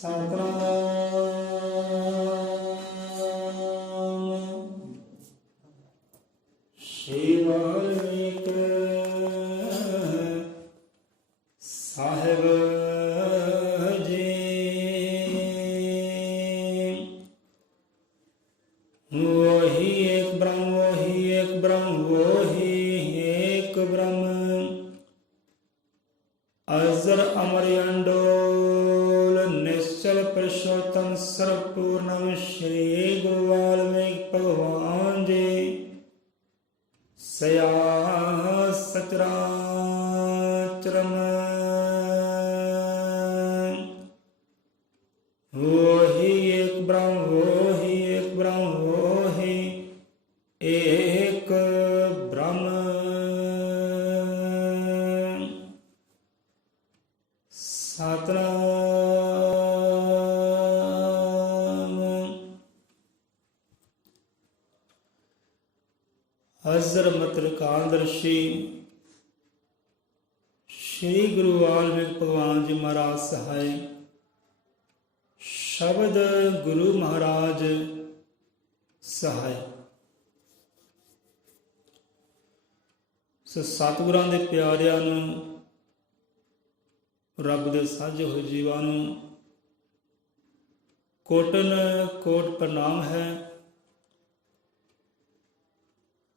ਸਤਨਾਮ ਸ਼੍ਰੀ ਵਾਲਮੀਕਿ ਸਾਹਿਬ ਜੀ। ਵੋਹੀ ਏਕ ਬ੍ਰਹਮ ਵੋਹੀ ਏਕ ਬ੍ਰਹਮ ਵੋਹੀ ਏਕ ਬ੍ਰਹਮ अजर अमर अंडोल निश्चल पुरुषोत्तम सर्वपूर्णम श्री गुरु वाल्मीकि भगवान जी सया सचराचरम। वही एक ब्रह्म वही एक ब्रह्म वही एक ब्रह्म। सतनाम अजर मतर कालदर्शी श्री गुरु वाल्मीकि भगवान जी महाराज सहाय। शब्द गुरु महाराज सहाय। सतगुरां दे प्यारिਆਂ ਨੂੰ ਰੱਬ ਦੇ ਸਾਂਝੇ ਹੋਏ ਜੀਵਾਂ ਨੂੰ ਕੋਟਨ ਕੋਟ ਪ੍ਰਣਾਮ ਹੈ।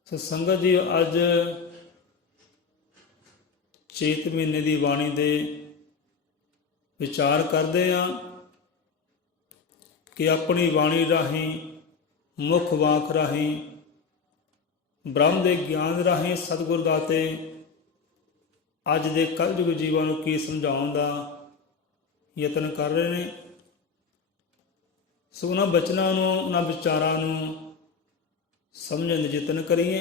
ਸੋ ਸੰਗਤ ਜੀ, ਅੱਜ ਚੇਤ ਮਹੀਨੇ ਦੀ ਬਾਣੀ ਦੇ ਵਿਚਾਰ ਕਰਦੇ ਹਾਂ ਕਿ ਆਪਣੀ ਬਾਣੀ ਰਾਹੀਂ, ਮੁੱਖ ਵਾਕ ਰਾਹੀਂ, ਬ੍ਰਹਮ ਦੇ ਗਿਆਨ ਰਾਹੀਂ ਸਤਿਗੁਰ ਦਾਤੇ ਅੱਜ ਦੇ ਕਲਯੁਗ ਜੀਵਾਂ ਨੂੰ ਕੀ ਸਮਝਾਉਣ ਦਾ ਯਤਨ ਕਰ ਰਹੇ ਨੇ। ਸੋ ਉਹਨਾਂ ਬਚਨਾਂ ਨੂੰ, ਉਹਨਾਂ ਵਿਚਾਰਾਂ ਨੂੰ ਸਮਝਣ ਦਾ ਯਤਨ ਕਰੀਏ,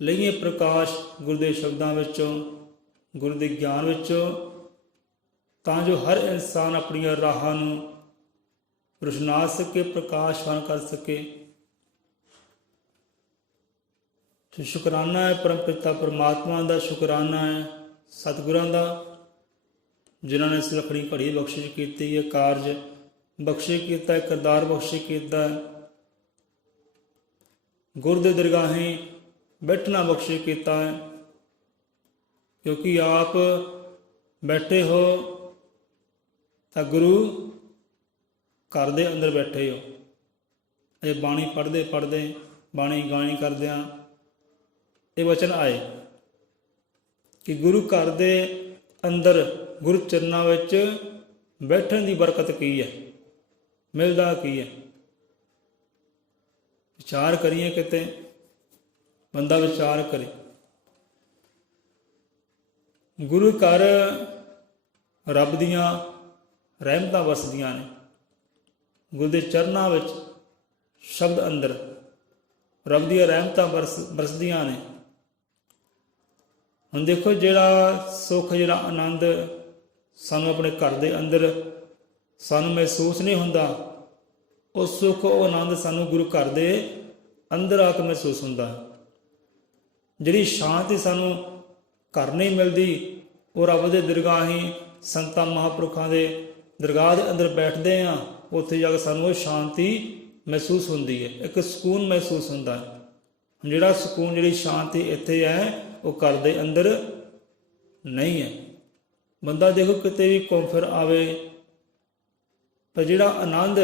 ਲਈਏ ਪ੍ਰਕਾਸ਼ ਗੁਰੂ ਦੇ ਸ਼ਬਦਾਂ ਵਿੱਚੋਂ, ਗੁਰੂ ਦੇ ਗਿਆਨ ਵਿੱਚੋਂ, ਤਾਂ ਜੋ ਹਰ ਇਨਸਾਨ ਆਪਣੀਆਂ ਰਾਹਾਂ ਨੂੰ ਰੁਸ਼ਨਾ ਸਕੇ, ਪ੍ਰਕਾਸ਼ਵਾਨ ਕਰ ਸਕੇ। ਸ਼ੁਕਰਾਨਾ ਹੈ ਪਰਮ ਪਿਤਾ ਪਰਮਾਤਮਾ ਦਾ, ਸ਼ੁਕਰਾਨਾ ਹੈ ਸਤਿਗੁਰਾਂ ਦਾ ਜਿਨ੍ਹਾਂ ਨੇ ਸੁਲੱਖਣੀ ਘੜੀ ਬਖਸ਼ਿਸ਼ ਕੀਤੀ ਹੈ, ਕਾਰਜ ਬਖਸ਼ਿਸ਼ ਕੀਤਾ ਹੈ, ਕਿਰਦਾਰ ਬਖਸ਼ਿਸ਼ ਕੀਤਾ ਹੈ, ਗੁਰ ਦੇ ਦਰਗਾਹੇ ਬੈਠਣਾ ਬਖਸ਼ਿਸ਼ ਕੀਤਾ ਹੈ। ਕਿਉਂਕਿ ਆਪ ਬੈਠੇ ਹੋ ਤਾਂ ਗੁਰੂ ਘਰ ਦੇ ਅੰਦਰ ਬੈਠੇ ਹੋ। ਇਹ ਬਾਣੀ ਪੜ੍ਹਦੇ ਪੜ੍ਹਦੇ, ਬਾਣੀ ਗਾਣੀ ਕਰਦਿਆਂ ਇਹ ਵਚਨ ਆਏ ਕਿ ਗੁਰੂ ਘਰ ਦੇ ਅੰਦਰ ਗੁਰੂ ਚਰਨਾਂ ਵਿੱਚ ਬੈਠਣ ਦੀ ਬਰਕਤ ਕੀ ਹੈ, ਮਿਲਦਾ ਕੀ ਹੈ। ਵਿਚਾਰ ਕਰੀਏ, ਕਿਤੇ ਬੰਦਾ ਵਿਚਾਰ ਕਰੇ। ਗੁਰੂ ਘਰ ਰੱਬ ਦੀਆਂ ਰਹਿਮਤਾਂ ਵਸਦੀਆਂ ਨੇ। ਗੁਰੂ ਦੇ ਚਰਨਾਂ ਵਿੱਚ, ਸ਼ਬਦ ਅੰਦਰ ਰੱਬ ਦੀਆਂ ਰਹਿਮਤਾਂ ਬਰਸਦੀਆਂ ਨੇ। ਹੁਣ ਦੇਖੋ, ਜਿਹੜਾ ਸੁੱਖ, ਜਿਹੜਾ ਆਨੰਦ ਸਾਨੂੰ ਆਪਣੇ ਘਰ ਦੇ ਅੰਦਰ ਸਾਨੂੰ ਮਹਿਸੂਸ ਨਹੀਂ ਹੁੰਦਾ, ਉਹ ਸੁੱਖ, ਉਹ ਆਨੰਦ ਸਾਨੂੰ ਗੁਰੂ ਘਰ ਦੇ ਅੰਦਰ ਆ ਕੇ ਮਹਿਸੂਸ ਹੁੰਦਾ। ਜਿਹੜੀ ਸ਼ਾਂਤੀ ਸਾਨੂੰ ਘਰ ਨਹੀਂ ਮਿਲਦੀ, ਉਹ ਰੱਬ ਦੇ ਦਰਗਾਹੀ ਸੰਤਾਂ ਮਹਾਂਪੁਰਖਾਂ ਦੇ ਦਰਗਾਹ ਦੇ ਅੰਦਰ ਬੈਠਦੇ ਹਾਂ, ਉੱਥੇ ਜਾ ਕੇ ਸਾਨੂੰ ਉਹ ਸ਼ਾਂਤੀ ਮਹਿਸੂਸ ਹੁੰਦੀ ਹੈ, ਇੱਕ ਸਕੂਨ ਮਹਿਸੂਸ ਹੁੰਦਾ ਹੈ। ਜਿਹੜਾ ਸਕੂਨ, ਜਿਹੜੀ ਸ਼ਾਂਤੀ ਇੱਥੇ ਹੈ, ਉਹ ਘਰ ਦੇ ਅੰਦਰ ਨਹੀਂ ਹੈ। ਬੰਦਾ ਦੇਖੋ ਕਿਤੇ ਵੀ ਘੁੰਮ ਫਿਰ ਆਵੇ, ਪਰ ਜਿਹੜਾ ਆਨੰਦ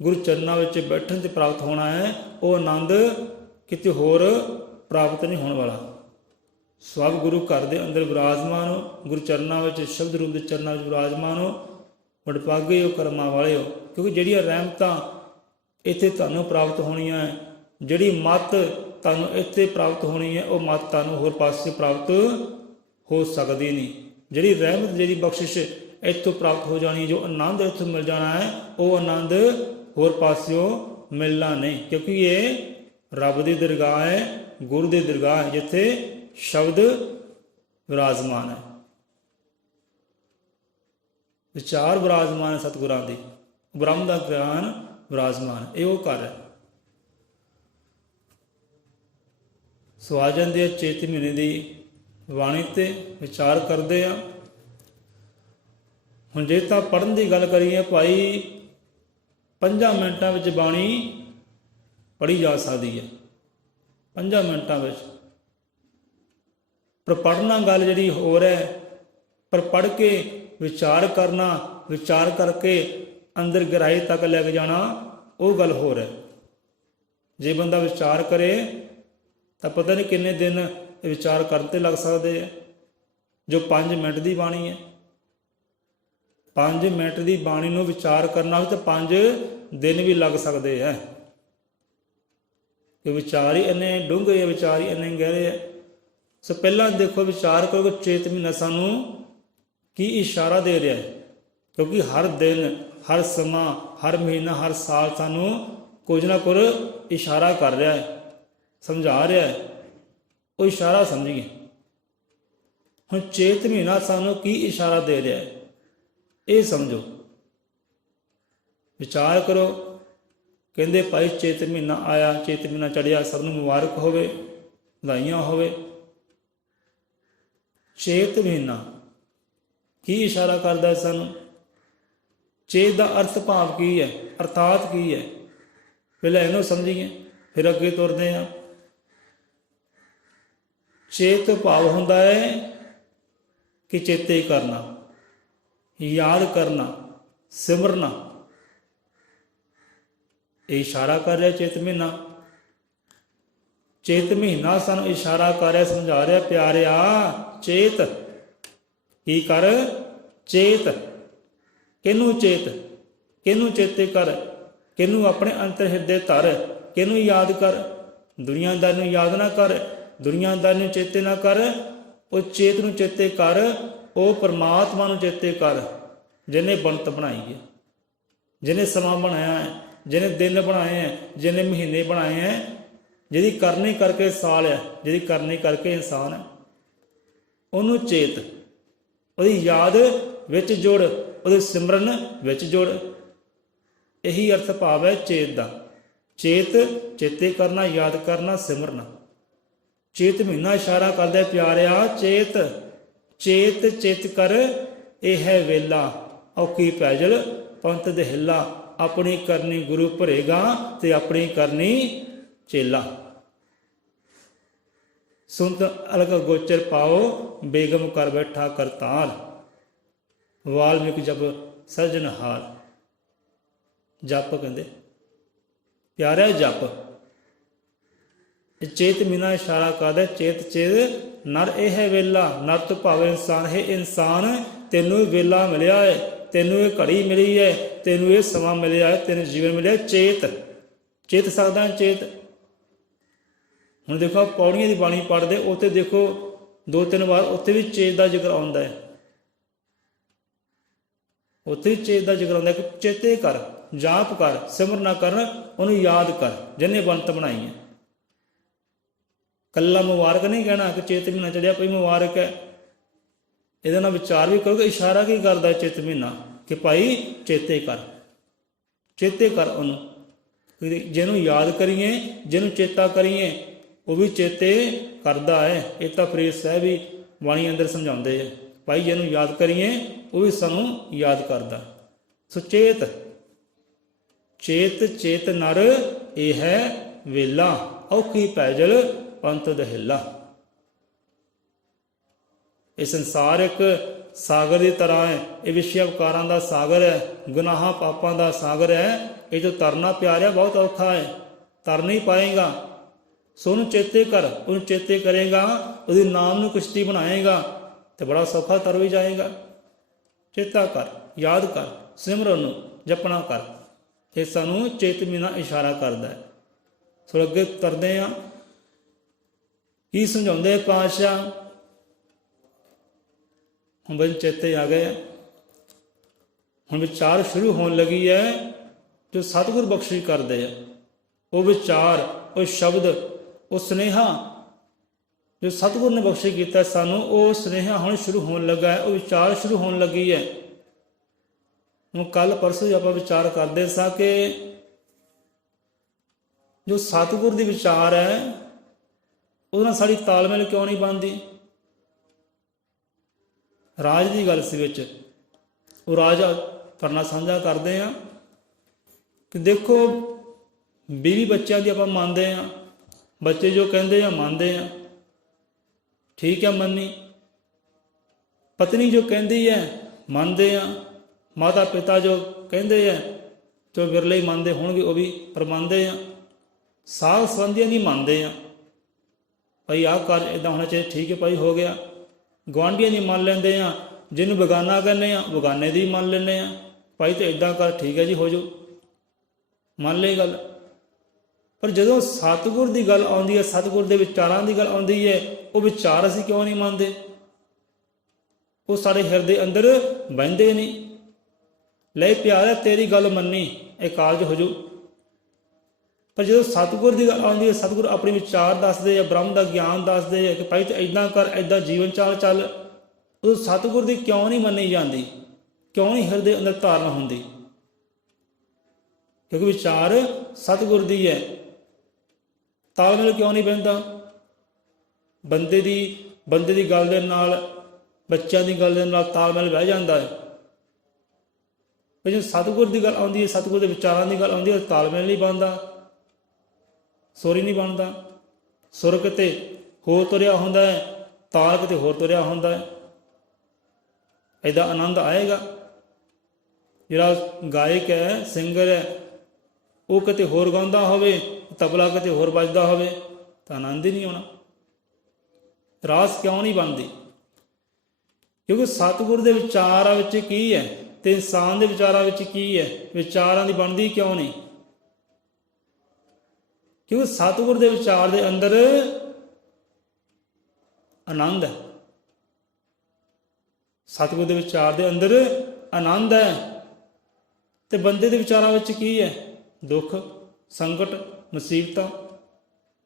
ਗੁਰੂ ਚਰਨਾਂ ਵਿੱਚ ਬੈਠਣ 'ਤੇ ਪ੍ਰਾਪਤ ਹੋਣਾ ਹੈ, ਉਹ ਆਨੰਦ ਕਿਤੇ ਹੋਰ ਪ੍ਰਾਪਤ ਨਹੀਂ ਹੋਣ ਵਾਲਾ। ਸਭ ਗੁਰੂ ਘਰ ਦੇ ਅੰਦਰ ਵਿਰਾਜਮਾਨ ਹੋ, ਗੁਰੂ ਚਰਨਾਂ ਵਿੱਚ, ਸ਼ਬਦ ਰੂਪ ਦੇ ਚਰਨਾਂ ਵਿੱਚ ਵਿਰਾਜਮਾਨ ਹੋ। ਵਡਭਾਗੇ ਹੋ, ਕਰਮਾਂ ਵਾਲੇ ਹੋ, ਕਿਉਂਕਿ ਜਿਹੜੀਆਂ ਰਹਿਮਤਾਂ ਇੱਥੇ ਤੁਹਾਨੂੰ ਪ੍ਰਾਪਤ ਹੋਣੀਆਂ, ਜਿਹੜੀ ਮੱਤ ਤੁਹਾਨੂੰ ਇੱਥੇ ਪ੍ਰਾਪਤ ਹੋਣੀ ਹੈ, ਉਹ ਮੱਤ ਤੁਹਾਨੂੰ ਹੋਰ ਪਾਸੇ ਪ੍ਰਾਪਤ ਹੋ ਸਕਦੀ ਨਹੀਂ। ਜਿਹੜੀ ਰਹਿਮਤ, ਜਿਹੜੀ ਬਖਸ਼ਿਸ਼ ਇੱਥੋਂ ਪ੍ਰਾਪਤ ਹੋ ਜਾਣੀ, ਜੋ ਆਨੰਦ ਇੱਥੋਂ ਮਿਲ ਜਾਣਾ ਹੈ, ਉਹ ਆਨੰਦ ਹੋਰ ਪਾਸਿਓਂ ਮਿਲਣਾ ਨਹੀਂ। ਕਿਉਂਕਿ ਇਹ ਰੱਬ ਦੀ ਦਰਗਾਹ ਹੈ, ਗੁਰੂ ਦੀ ਦਰਗਾਹ ਹੈ, ਜਿੱਥੇ ਸ਼ਬਦ ਵਿਰਾਜਮਾਨ ਹੈ, ਵਿਚਾਰ ਵਿਰਾਜਮਾਨ ਹੈ ਸਤਿਗੁਰਾਂ ਦੀ, ਬ੍ਰਹਮ ਦਾ ਗਿਆਨ ਵਿਰਾਜਮਾਨ, ਇਹ ਉਹ ਘਰ ਹੈ। ਸੋ ਆ ਜਾਂਦੇ ਆ ਚੇਤ ਮਹੀਨੇ ਦੀ ਬਾਣੀ 'ਤੇ ਵਿਚਾਰ ਕਰਦੇ ਆ ਹੁਣ ਜੇ ਤਾਂ ਪੜ੍ਹਨ ਦੀ ਗੱਲ ਕਰੀਏ ਭਾਈ 5 ਮਿੰਟਾਂ ਵਿੱਚ ਬਾਣੀ ਪੜ੍ਹੀ ਜਾ ਸਕਦੀ ਹੈ, 5 ਮਿੰਟਾਂ ਵਿੱਚ। ਪਰ ਪੜ੍ਹਨਾ ਗੱਲ ਜਿਹੜੀ ਹੋਰ ਹੈ, ਪਰ ਪੜ੍ਹ ਕੇ ਵਿਚਾਰ ਕਰਨਾ, ਵਿਚਾਰ ਕਰਕੇ ਅੰਦਰ ਗਹਿਰਾਈ ਤੱਕ ਲੈ ਕੇ ਜਾਣਾ, ਉਹ ਗੱਲ ਹੋਰ ਹੈ। ਜੇ ਬੰਦਾ ਵਿਚਾਰ ਕਰੇ ਤਾਂ ਪਤਾ ਨਹੀਂ ਕਿੰਨੇ ਦਿਨ ਇਹ ਵਿਚਾਰ ਕਰਨ 'ਤੇ ਲੱਗ ਸਕਦੇ ਆ। ਜੋ 5 ਮਿੰਟ ਦੀ ਬਾਣੀ ਹੈ, 5 ਮਿੰਟ ਦੀ ਬਾਣੀ ਨੂੰ ਵਿਚਾਰ ਕਰਨਾ ਵੀ ਤਾਂ 5 ਦਿਨ ਵੀ ਲੱਗ ਸਕਦੇ ਹੈ, ਕਿ ਵਿਚਾਰ ਹੀ ਇੰਨੇ ਡੂੰਘੇ ਆ, ਵਿਚਾਰ ਹੀ ਇੰਨੇ ਗਹਿਰੇ ਆ। ਸੋ ਪਹਿਲਾਂ ਦੇਖੋ, ਵਿਚਾਰ ਕਰੋ ਕਿ ਚੇਤ ਮਹੀਨਾ ਸਾਨੂੰ ਕੀ ਇਸ਼ਾਰਾ ਦੇ ਰਿਹਾ ਹੈ, ਕਿਉਂਕਿ ਹਰ ਦਿਨ, ਹਰ ਸਮਾਂ, ਹਰ ਮਹੀਨਾ, ਹਰ ਸਾਲ ਸਾਨੂੰ ਕੁਝ ਨਾ ਕੁਝ ਇਸ਼ਾਰਾ ਕਰ ਰਿਹਾ ਹੈ, ਸਮਝਾ ਰਿਹਾ ਹੈ। ਉਹ ਇਸ਼ਾਰਾ ਸਮਝੀਏ। ਹੁਣ ਚੇਤ ਮਹੀਨਾ ਸਾਨੂੰ ਕੀ ਇਸ਼ਾਰਾ ਦੇ ਰਿਹਾ ਹੈ, ਇਹ ਸਮਝੋ, ਵਿਚਾਰ ਕਰੋ। ਕਹਿੰਦੇ ਭਾਈ ਚੇਤ ਮਹੀਨਾ ਆਇਆ, ਚੇਤ ਮਹੀਨਾ ਚੜ੍ਹਿਆ, ਸਭ ਨੂੰ ਮੁਬਾਰਕ ਹੋਵੇ, ਵਧਾਈਆਂ ਹੋਵੇ। ਚੇਤ ਮਹੀਨਾ ਕੀ ਇਸ਼ਾਰਾ ਕਰਦਾ ਹੈ ਸਾਨੂੰ? ਚੇਤ ਦਾ ਅਰਥ ਭਾਵ ਕੀ ਹੈ, ਅਰਥਾਤ ਕੀ ਹੈ? ਪਹਿਲਾਂ ਇਹਨੂੰ ਸਮਝੀਏ, ਫਿਰ ਅੱਗੇ ਤੁਰਦੇ ਹਾਂ। ਚੇਤ ਭਾਵ ਹੁੰਦਾ ਹੈ ਕਿ ਚੇਤੇ ਕਰਨਾ, ਯਾਦ ਕਰਨਾ, ਸਿਮਰਨਾ। ਇਹ ਇਸ਼ਾਰਾ ਕਰ ਰਿਹਾ ਚੇਤ ਮਹੀਨਾ। ਚੇਤ ਮਹੀਨਾ ਸਾਨੂੰ ਇਸ਼ਾਰਾ ਕਰ ਰਿਹਾ, ਸਮਝਾ ਰਿਹਾ, ਪਿਆਰਿਆ ਚੇਤ ਕੀ ਕਰ, ਚੇਤ। ਕਿਹਨੂੰ ਚੇਤ? ਕਿਹਨੂੰ ਚੇਤੇ ਕਰ? ਕਿਹਨੂੰ ਆਪਣੇ ਅੰਤਰ ਹਿਰਦੇ ਧਰ? ਕਿਹਨੂੰ ਯਾਦ ਕਰ? ਦੁਨੀਆਦਾਰ ਨੂੰ ਯਾਦ ਨਾ ਕਰ, ਦੁਨੀਆਦਾਰ ਨੂੰ ਚੇਤੇ ਨਾ ਕਰ, ਉਹ ਚੇਤ ਨੂੰ ਚੇਤੇ ਕਰ, ਉਹ ਪਰਮਾਤਮਾ ਨੂੰ ਚੇਤੇ ਕਰ, ਜਿਹਨੇ ਬਣਤ ਬਣਾਈ ਹੈ, ਜਿਹਨੇ ਸਮਾਂ ਬਣਾਇਆ ਹੈ, ਜਿਹਨੇ ਦਿਨ ਬਣਾਏ ਹੈ, ਜਿਹਨੇ ਮਹੀਨੇ ਬਣਾਏ ਹੈ, ਜਿਹਦੀ ਕਰਨੀ ਕਰਕੇ ਸਾਲ ਹੈ, ਜਿਹਦੀ ਕਰਨੀ ਕਰਕੇ ਇਨਸਾਨ ਹੈ, ਉਹਨੂੰ ਚੇਤ। ਉਹਦੀ ਯਾਦ ਵਿੱਚ ਜੁੜ, ਉਹਦੇ ਸਿਮਰਨ ਵਿੱਚ ਜੁੜ। ਇਹੀ ਅਰਥ ਭਾਵ ਹੈ ਚੇਤ ਦਾ। ਚੇਤ ਚੇਤੇ ਕਰਨਾ, ਯਾਦ ਕਰਨਾ, ਸਿਮਰਨਾ। ਚੇਤ ਮਹੀਨਾ ਇਸ਼ਾਰਾ ਕਰਦਾ ਪਿਆਰਿਆ ਚੇਤ। ਚੇਤ ਚਿਤ ਕਰ ਇਹ ਹੈ ਵੇਲਾ, ਔਖੀ ਪੈਜਲ ਪੰਥ ਦਹਿਲਾ। ਆਪਣੀ ਕਰਨੀ ਗੁਰੂ ਭਰੇਗਾ ਤੇ ਆਪਣੀ ਕਰਨੀ ਚੇਲਾ। ਸੁਨਤ ਅਲਗ ਗੋਚਰ ਪਾਓ, ਬੇਗਮ ਕਰ ਬੈਠਾ ਕਰਤਾਰ। ਵਾਲਮੀਕ ਜਪ ਸਰਜਨਹਾਰ। ਜਪ ਕਹਿੰਦੇ ਪਿਆਰਿਆ ਜਪ। ਚੇਤ ਮਹੀਨਾ ਇਸ਼ਾਰਾ ਕਰਦਾ ਚੇਤ ਚੇਤ ਨਰ ਇਹ ਹੈ ਵੇਲਾ। ਨਰ ਤੋਂ ਭਾਵੇਂ ਇਨਸਾਨ ਹੈ, ਇਨਸਾਨ ਤੈਨੂੰ ਵੇਲਾ ਮਿਲਿਆ ਹੈ, ਤੈਨੂੰ ਇਹ ਘੜੀ ਮਿਲੀ ਹੈ, ਤੈਨੂੰ ਇਹ ਸਮਾਂ ਮਿਲਿਆ ਹੈ, ਤੈਨੂੰ ਜੀਵਨ ਮਿਲਿਆ। ਚੇਤ ਚੇਤ ਸਕਦਾ ਚੇਤ। ਹੁਣ ਦੇਖੋ ਪੌੜੀਆਂ ਦੀ ਬਾਣੀ ਪੜ੍ਹਦੇ, ਉੱਥੇ ਦੇਖੋ 2-3 ਵਾਰ ਉੱਥੇ ਵੀ ਚੇਤ ਦਾ ਜ਼ਿਕਰ ਆਉਂਦਾ ਹੈ। ਉੱਥੇ ਵੀ ਚੇਤ ਦਾ ਜ਼ਿਕਰ ਆਉਂਦਾ ਕਿ ਚੇਤੇ ਕਰ, ਜਾਪ ਕਰ, ਸਿਮਰਨਾ ਕਰ, ਉਹਨੂੰ ਯਾਦ ਕਰ ਜਿਹਨੇ ਬਣਤ ਬਣਾਈ ਹੈ। ਕੱਲਾ ਮੁਬਾਰਕ ਨਹੀਂ ਕਹਿਣਾ ਕਿ ਚੇਤ ਮਹੀਨਾ ਚੜਿਆ ਕੋਈ ਮੁਬਾਰਕ ਹੈ। ਇਹਦੇ ਨਾਲ ਵਿਚਾਰ ਵੀ ਕਰੋਗੇ ਇਸ਼ਾਰਾ ਕੀ ਕਰਦਾ ਚੇਤ ਮਹੀਨਾ, ਕਿ ਭਾਈ ਚੇਤੇ ਕਰ, ਚੇਤੇ ਕਰ ਉਹਨੂੰ। ਜਿਹਨੂੰ ਯਾਦ ਕਰੀਏ, ਜਿਹਨੂੰ ਚੇਤਾ ਕਰੀਏ, ਉਹ ਵੀ ਚੇਤੇ ਕਰਦਾ ਹੈ। ਇਹ ਤਾਂ ਫਰੀਦ ਸਾਹਿਬ ਵੀ ਬਾਣੀ ਅੰਦਰ ਸਮਝਾਉਂਦੇ ਹੈ, ਭਾਈ ਜਿਹਨੂੰ ਯਾਦ ਕਰੀਏ ਉਹ ਵੀ ਸਾਨੂੰ ਯਾਦ ਕਰਦਾ। ਸੋ ਚੇਤ ਚੇਤ ਚੇਤ ਨਰ ਇਹ ਹੈ ਵੇਲਾ, ਔਖੀ ਪੈਜਲ ਪੰਥ ਦਹਿਲਾ। ਇਹ ਸੰਸਾਰ ਇੱਕ ਸਾਗਰ ਦੀ ਤਰ੍ਹਾਂ ਹੈ। ਇਹ ਵਿਸ਼ੇ ਵਿਕਾਰਾਂ ਦਾ ਸਾਗਰ ਹੈ, ਗੁਨਾਹਾਂ ਪਾਪਾਂ ਦਾ ਸਾਗਰ ਹੈ। ਇਹ ਜੋ ਤਰਨਾ ਪਿਆਰਿਆ ਬਹੁਤ ਔਖਾ ਹੈ, ਤਰ ਨਹੀਂ ਪਾਏਗਾ। ਸੋ ਉਹਨੂੰ ਚੇਤੇ ਕਰ, ਉਹਨੂੰ ਚੇਤੇ ਕਰੇਗਾ, ਉਹਦੇ ਨਾਮ ਨੂੰ ਕਿਸ਼ਤੀ ਬਣਾਏਗਾ ਤੇ ਬੜਾ ਸੌਖਾ ਤਰ ਵੀ ਜਾਏਗਾ। ਚੇਤਾ ਕਰ, ਯਾਦ ਕਰ, ਸਿਮਰਨ ਨੂੰ ਜਪਣਾ ਕਰ। ਇਹ ਸਾਨੂੰ ਚੇਤ ਮਹੀਨਾ ਇਸ਼ਾਰਾ ਕਰਦਾ ਹੈ। ਸੋ ਅੱਗੇ ਕਰਦੇ ਹਾਂ, ਕੀ ਸਮਝਾਉਂਦੇ ਪਾਤਸ਼ਾਹ। ਹੁਣ ਬਈ ਚੇਤੇ ਆ ਗਏ, ਹੁਣ ਵਿਚਾਰ ਸ਼ੁਰੂ ਹੋਣ ਲੱਗੀ ਹੈ। ਜੋ ਸਤਿਗੁਰ ਬਖਸ਼ਿਸ਼ ਕਰਦੇ ਆ, ਉਹ ਵਿਚਾਰ, ਉਹ ਸ਼ਬਦ, ਉਹ ਸੁਨੇਹਾ ਜੋ ਸਤਿਗੁਰ ਨੇ ਬਖਸ਼ਿਸ਼ ਕੀਤਾ ਸਾਨੂੰ, ਉਹ ਸੁਨੇਹਾ ਹੁਣ ਸ਼ੁਰੂ ਹੋਣ ਲੱਗਾ ਹੈ, ਉਹ ਵਿਚਾਰ ਸ਼ੁਰੂ ਹੋਣ ਲੱਗੀ ਹੈ। ਹੁਣ ਕੱਲ ਪਰਸੋਂ ਆਪਾਂ ਵਿਚਾਰ ਕਰਦੇ ਸਾਂ ਕਿ ਜੋ ਸਤਿਗੁਰ ਦੀ ਵਿਚਾਰ ਹੈ ਉਹਦੇ ਨਾਲ ਸਾਡੀ ਤਾਲਮੇਲ ਕਿਉਂ ਨਹੀਂ ਬਣਦੀ। ਰਾਜ ਦੀ ਗੱਲ ਸੀ ਵਿੱਚ, ਉਹ ਰਾਜ ਤੁਹਾਡੇ ਨਾਲ ਸਾਂਝਾ ਕਰਦੇ ਹਾਂ ਕਿ ਦੇਖੋ ਬੀਵੀ ਬੱਚਿਆਂ ਦੀ ਆਪਾਂ ਮੰਨਦੇ ਹਾਂ, ਬੱਚੇ ਜੋ ਕਹਿੰਦੇ ਆ ਮੰਨਦੇ ਆ, ਠੀਕ ਹੈ ਮੰਨੀ। ਪਤਨੀ ਜੋ ਕਹਿੰਦੀ ਹੈ ਮੰਨਦੇ ਆ, ਮਾਤਾ ਪਿਤਾ ਜੋ ਕਹਿੰਦੇ ਆ ਜੋ ਵਿਰਲੇ ਹੀ ਮੰਨਦੇ ਹੋਣਗੇ ਉਹ ਵੀ ਪਰ ਮੰਨਦੇ ਆ। ਸਾਗ ਸੰਬੰਧੀਆਂ ਨਹੀਂ ਮੰਨਦੇ ਆ, ਭਾਈ ਆਹ ਕਾਰਜ ਇੱਦਾਂ ਹੋਣਾ ਚਾਹੀਦਾ, ਠੀਕ ਹੈ ਭਾਈ ਹੋ ਗਿਆ। ਗੁਆਂਢੀਆਂ ਦੀ ਮੰਨ ਲੈਂਦੇ ਆ, ਜਿਹਨੂੰ ਬੇਗਾਨਾ ਕਹਿੰਦੇ ਆ ਬੇਗਾਨੇ ਦੀ ਮੰਨ ਲੈਂਦੇ ਆ, ਭਾਈ ਤੇ ਇੱਦਾਂ ਕਰ ਠੀਕ ਹੈ ਜੀ ਹੋ ਜਾਓ, ਮੰਨ ਲਈ ਗੱਲ। ਪਰ ਜਦੋਂ ਸਤਿਗੁਰ ਦੀ ਗੱਲ ਆਉਂਦੀ ਹੈ, ਸਤਿਗੁਰ ਦੇ ਵਿਚਾਰਾਂ ਦੀ ਗੱਲ ਆਉਂਦੀ ਹੈ, ਉਹ ਵਿਚਾਰ ਅਸੀਂ ਕਿਉਂ ਨਹੀਂ ਮੰਨਦੇ? ਉਹ ਸਾਡੇ ਹਿਰਦੇ ਅੰਦਰ ਬਹਿੰਦੇ ਨਹੀਂ। ਲੈ ਪਿਆਰਾ ਤੇਰੀ ਗੱਲ ਮੰਨੀ, ਇਹ ਕਾਰਜ ਹੋ ਜਾਊ। ਪਰ ਜਦੋਂ ਸਤਿਗੁਰ ਦੀ ਗੱਲ ਆਉਂਦੀ ਹੈ, ਸਤਿਗੁਰ ਆਪਣੇ ਵਿਚਾਰ ਦੱਸਦੇ ਆ, ਬ੍ਰਹਮ ਦਾ ਗਿਆਨ ਦੱਸਦੇ ਆ ਕਿ ਭਾਈ ਤੇ ਇੱਦਾਂ ਕਰ, ਇੱਦਾਂ ਜੀਵਨ ਚਾਲ ਚੱਲ, ਉਦੋਂ ਸਤਿਗੁਰ ਦੀ ਕਿਉਂ ਨਹੀਂ ਮੰਨੀ ਜਾਂਦੀ? ਕਿਉਂ ਨਹੀਂ ਹਿਰਦੇ ਅੰਦਰ ਧਾਰਨਾ ਹੁੰਦੀ? ਕਿਉਂਕਿ ਵਿਚਾਰ ਸਤਿਗੁਰ ਦੀ ਹੈ। ਤਾਲਮੇਲ ਕਿਉਂ ਨਹੀਂ ਬਹਿੰਦਾ? ਬੰਦੇ ਦੀ ਗੱਲ ਦੇ ਨਾਲ, ਬੱਚਿਆਂ ਦੀ ਗੱਲ ਦੇ ਨਾਲ ਤਾਲਮੇਲ ਬਹਿ ਜਾਂਦਾ ਹੈ। ਪਰ ਜਦੋਂ ਸਤਿਗੁਰ ਦੀ ਗੱਲ ਆਉਂਦੀ ਹੈ, ਸਤਿਗੁਰ ਦੇ ਵਿਚਾਰਾਂ ਦੀ ਗੱਲ ਆਉਂਦੀ ਹੈ, ਤਾਲਮੇਲ ਨਹੀਂ ਬਣਦਾ, ਸੁਰ ਹੀ ਨਹੀਂ ਬਣਦਾ। ਸੁਰ ਕਿਤੇ ਹੋਰ ਤੁਰਿਆ ਹੁੰਦਾ ਹੈ, ਤਾਲ ਕਿਤੇ ਹੋਰ ਤੁਰਿਆ ਹੁੰਦਾ ਹੈ। ਇਹਦਾ ਆਨੰਦ ਆਏਗਾ? ਜਿਹੜਾ ਗਾਇਕ ਹੈ, ਸਿੰਗਰ ਹੈ, ਉਹ ਕਿਤੇ ਹੋਰ ਗਾਉਂਦਾ ਹੋਵੇ, ਤਬਲਾ ਕਿਤੇ ਹੋਰ ਵੱਜਦਾ ਹੋਵੇ ਤਾਂ ਆਨੰਦ ਹੀ ਨਹੀਂ ਆਉਣਾ। ਰਾਸ ਕਿਉਂ ਨਹੀਂ ਬਣਦੀ? ਕਿਉਂਕਿ ਸਤਿਗੁਰ ਦੇ ਵਿਚਾਰਾਂ ਵਿੱਚ ਕੀ ਹੈ ਤੇ ਇਨਸਾਨ ਦੇ ਵਿਚਾਰਾਂ ਵਿੱਚ ਕੀ ਹੈ, ਵਿਚਾਰਾਂ ਦੀ ਬਣਦੀ ਕਿਉਂ ਨਹੀਂ? ਕਿਉਂਕਿ ਸਤਿਗੁਰ ਦੇ ਵਿਚਾਰ ਦੇ ਅੰਦਰ ਆਨੰਦ ਹੈ, ਸਤਿਗੁਰ ਦੇ ਵਿਚਾਰ ਦੇ ਅੰਦਰ ਆਨੰਦ ਹੈ। ਤੇ ਬੰਦੇ ਦੇ ਵਿਚਾਰਾਂ ਵਿੱਚ ਕੀ ਹੈ? ਦੁੱਖ, ਸੰਕਟ, ਮੁਸੀਬਤਾਂ।